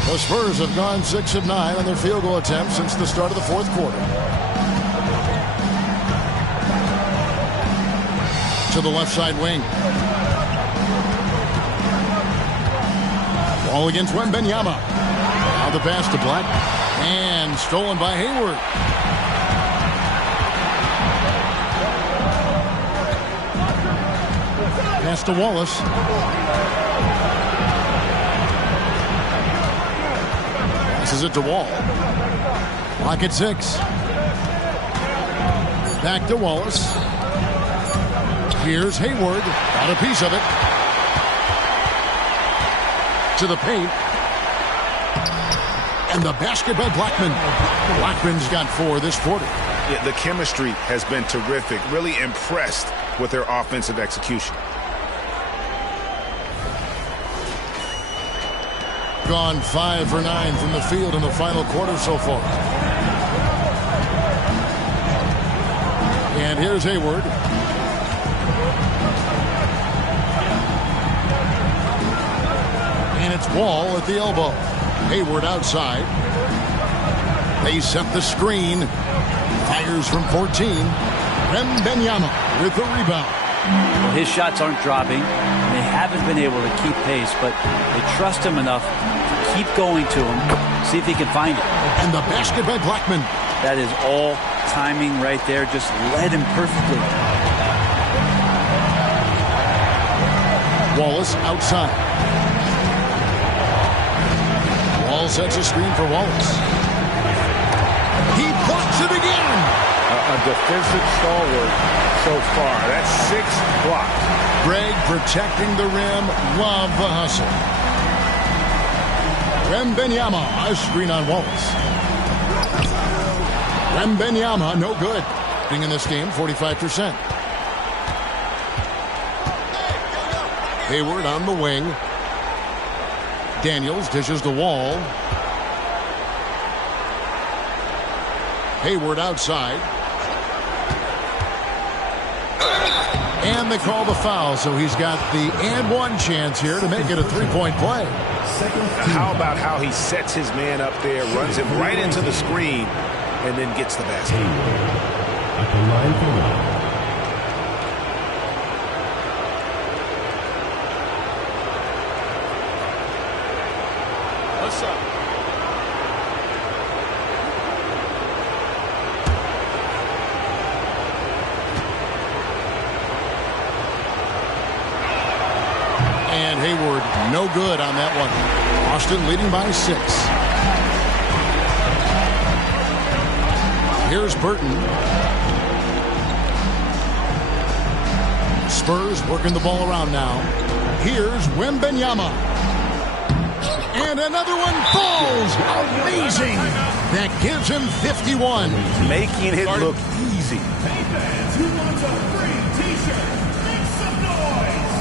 The Spurs have gone 6 of 9 on their field goal attempts since the start of the fourth quarter. To the left side wing. Ball against Wembanyama. Now the pass to Black. And stolen by Hayward. Pass to Wallace. Passes it to Wall. Clock at 6. Back to Wallace. Here's Hayward. Got a piece of it. To the paint. And the basket by Blackman. Blackman's got 4 this quarter. Yeah, the chemistry has been terrific. Really impressed with their offensive execution. Gone 5 for 9 from the field in the final quarter so far. And here's Hayward. And it's Wall at the elbow. Hayward outside. They set the screen. Fires from 14. Wembanyama with the rebound. Well, his shots aren't dropping. They haven't been able to keep pace, but they trust him enough to keep going to him, see if he can find it. And the basket by Blackman. That is all timing right there. Just led him perfectly. Wallace outside. Wall sets a screen for Wallace. He blocks it again. A defensive stalwart so far. That's 6 blocks. Greg protecting the rim. Love the hustle. Wembanyama, a screen on Wallace. Wembanyama, no good. Being in this game, 45%. Hayward on the wing. Daniels dishes the Wall. Hayward outside. And they call the foul, so he's got the and one chance here to make it a 3-point play. How about how he sets his man up there, runs him right into the screen, and then gets the basket. At the line for one. What's up? And Hayward, no good on that one. Austin leading by 6. Here's Burton. Spurs working the ball around now. Here's Wembanyama. And another one falls. Amazing. That gives him 51. Making it look easy. Hey fans, who wants a free t-shirt? Make some noise!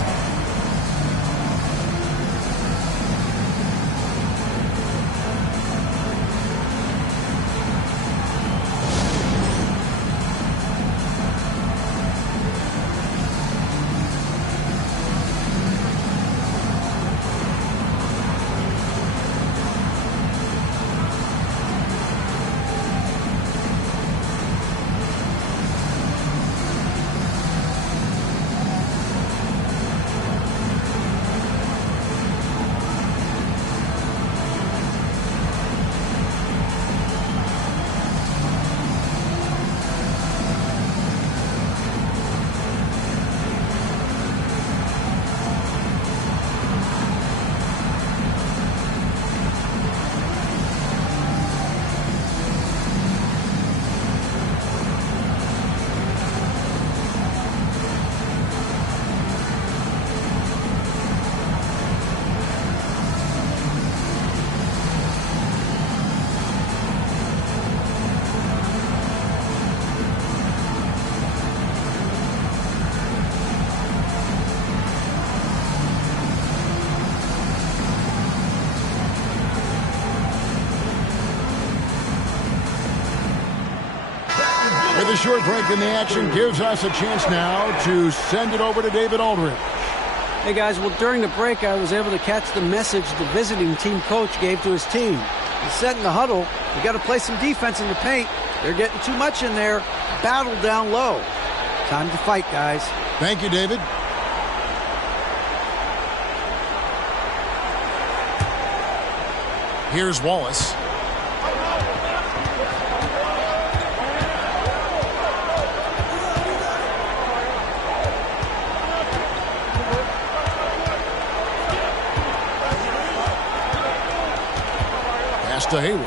With a short break in the action gives us a chance now to send it over to David Aldridge. Hey guys, well during the break I was able to catch the message the visiting team coach gave to his team. He said in the huddle, you got to play some defense in the paint. They're getting too much in there. Battle down low. Time to fight, guys. Thank you, David. Here's Wallace. Pass to Hayward.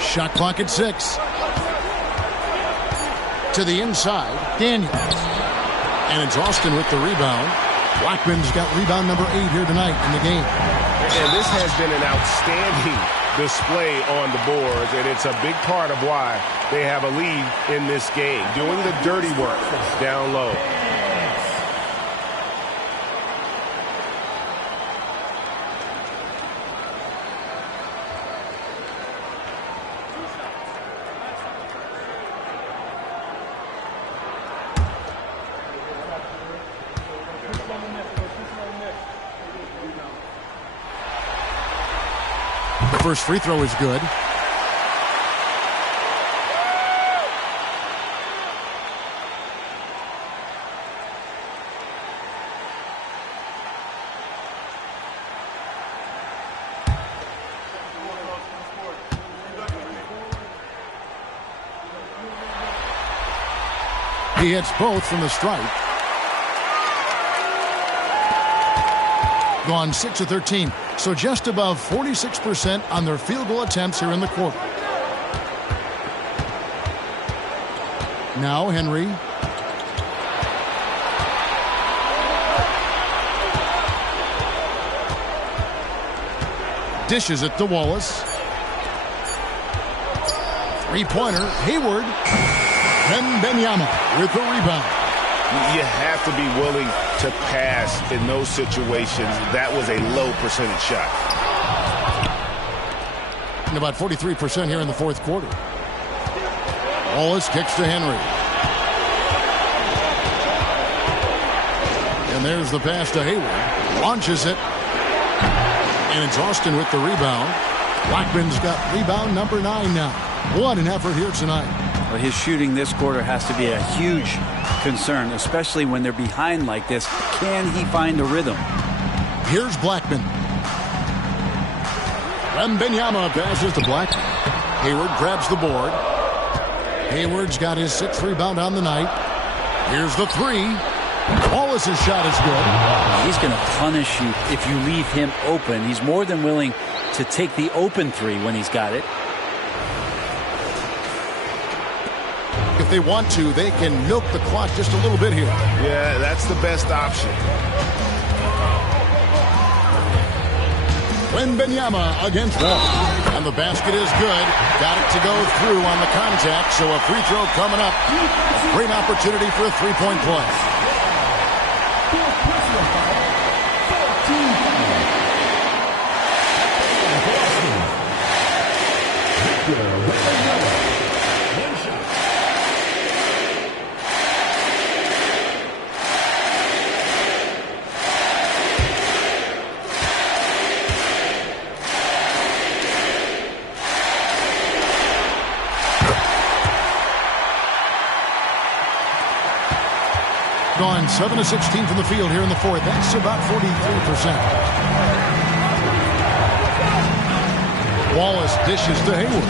Shot clock at 6. To the inside, Daniels. And it's Austin with the rebound. Blackman's got rebound number 8 here tonight in the game. And this has been an outstanding display on the boards, and it's a big part of why they have a lead in this game, doing the dirty work down low. First free throw is good. He hits both from the stripe. Gone 6 of 13. So just above 46% on their field goal attempts here in the quarter. Now Henry. Dishes it to Wallace. Three-pointer, Hayward. Wembanyama with the rebound. You have to be willing to pass in those situations. That was a low percentage shot. And about 43% here in the fourth quarter. Wallace kicks to Henry. And there's the pass to Hayward. Launches it. And it's Austin with the rebound. Blackman's got rebound number 9 now. What an effort here tonight. Well, his shooting this quarter has to be a huge concern, especially when they're behind like this. Can he find a rhythm? Here's Blackman. Wembanyama passes to Blackman. Hayward grabs the board. Hayward's got his 6th rebound on the night. Here's the 3. Wallace's shot is good. He's going to punish you if you leave him open. He's more than willing to take the open three when he's got it. If they want to, they can milk the clock just a little bit here. Yeah, that's the best option. Wembanyama against Wall. And the basket is good. Got it to go through on the contact, so a free throw coming up. A great opportunity for a three-point play. Gone 7 of 16 from the field here in the fourth. That's about 43%. Wallace dishes to Hayward.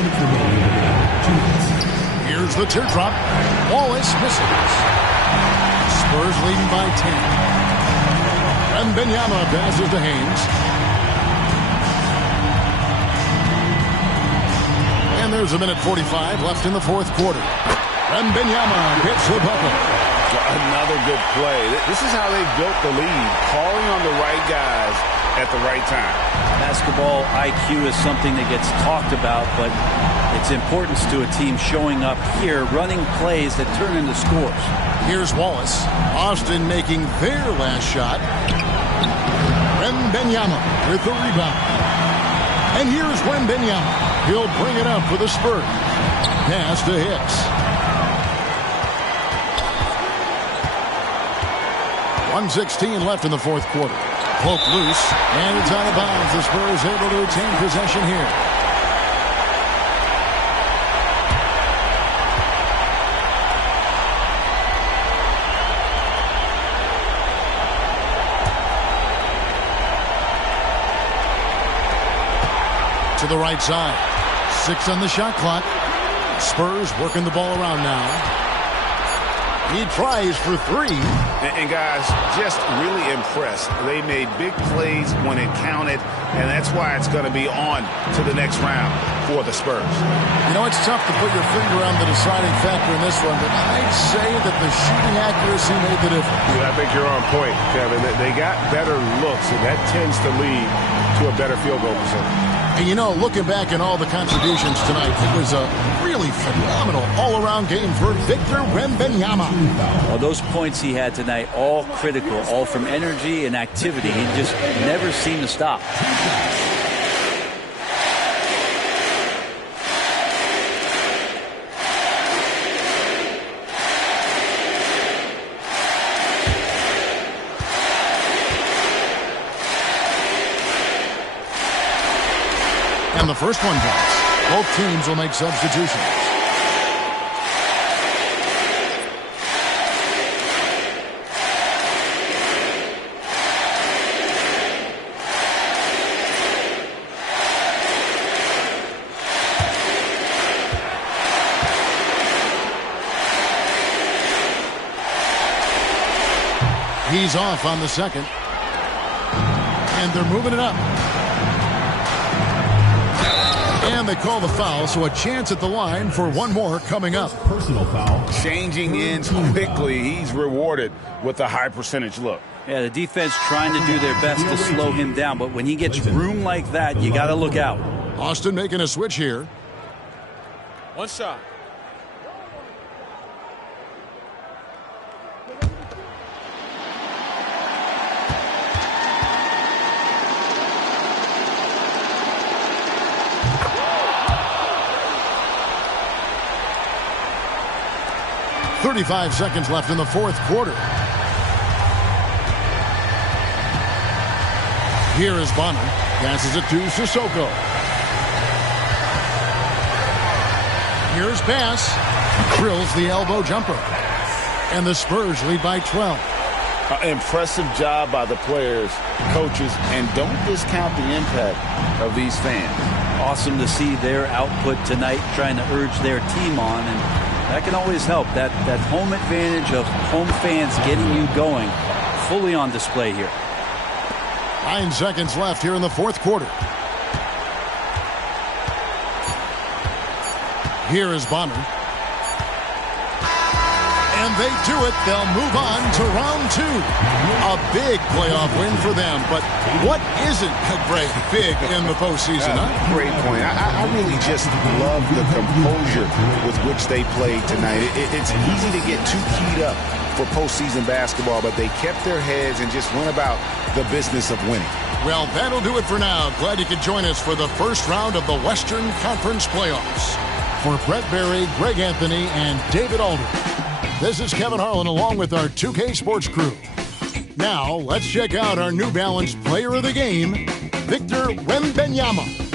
Here's the teardrop. Wallace misses. Spurs leading by 10. Wembanyama passes to Haynes. And there's a minute 45 left in the fourth quarter. Wembanyama hits the bucket. Another good play. This is how they built the lead, calling on the right guys at the right time. Basketball IQ is something that gets talked about, but its importance to a team showing up here, running plays that turn into scores. Here's Wallace. Austin making their last shot. Wembanyama with the rebound. And here's Wembanyama. He'll bring it up for the Spurs. Pass to Hicks. 1:16 left in the fourth quarter. Poke loose, and it's out of bounds. The Spurs able to retain possession here. To the right side. 6 on the shot clock. Spurs working the ball around now. He tries for 3. And guys, just really impressed. They made big plays when it counted, and that's why it's going to be on to the next round for the Spurs. You know, it's tough to put your finger on the deciding factor in this one, but I'd say that the shooting accuracy made the difference. Yeah, I think you're on point, Kevin. They got better looks, and that tends to lead to a better field goal percentage. And you know, looking back at all the contributions tonight, it was a really phenomenal all-around game for Victor Wembanyama. Well, those points he had tonight, all critical, all from energy and activity. He just never seemed to stop. And the first one drops. Both teams will make substitutions. He's off on the second. And they're moving it up. And they call the foul, so a chance at the line for one more coming up. Personal foul. Changing ends quickly. He's rewarded with a high percentage look. Yeah, the defense trying to do their best to slow him down, but when he gets room like that, you got to look out. Austin making a switch here. One shot. .35 seconds left in the fourth quarter. Here is Bonner. Passes it to Sissoko. Here's pass. Drills the elbow jumper. And the Spurs lead by 12. Impressive job by the players, coaches, and don't discount the impact of these fans. Awesome to see their output tonight, trying to urge their team on. And That can always help. That home advantage of home fans getting you going fully on display here. 9 seconds left here in the fourth quarter. Here is Bonner. And they do it. They'll move on to round 2. A big playoff win for them. But what isn't big in the postseason? Great point. I really just love the composure with which they played tonight. It's easy to get too keyed up for postseason basketball, but they kept their heads and just went about the business of winning. Well, that'll do it for now. Glad you could join us for the first round of the Western Conference playoffs. For Brett Berry, Greg Anthony, and David Alder, this is Kevin Harlan along with our 2K Sports crew. Now, let's check out our New Balance Player of the Game, Victor Wembanyama.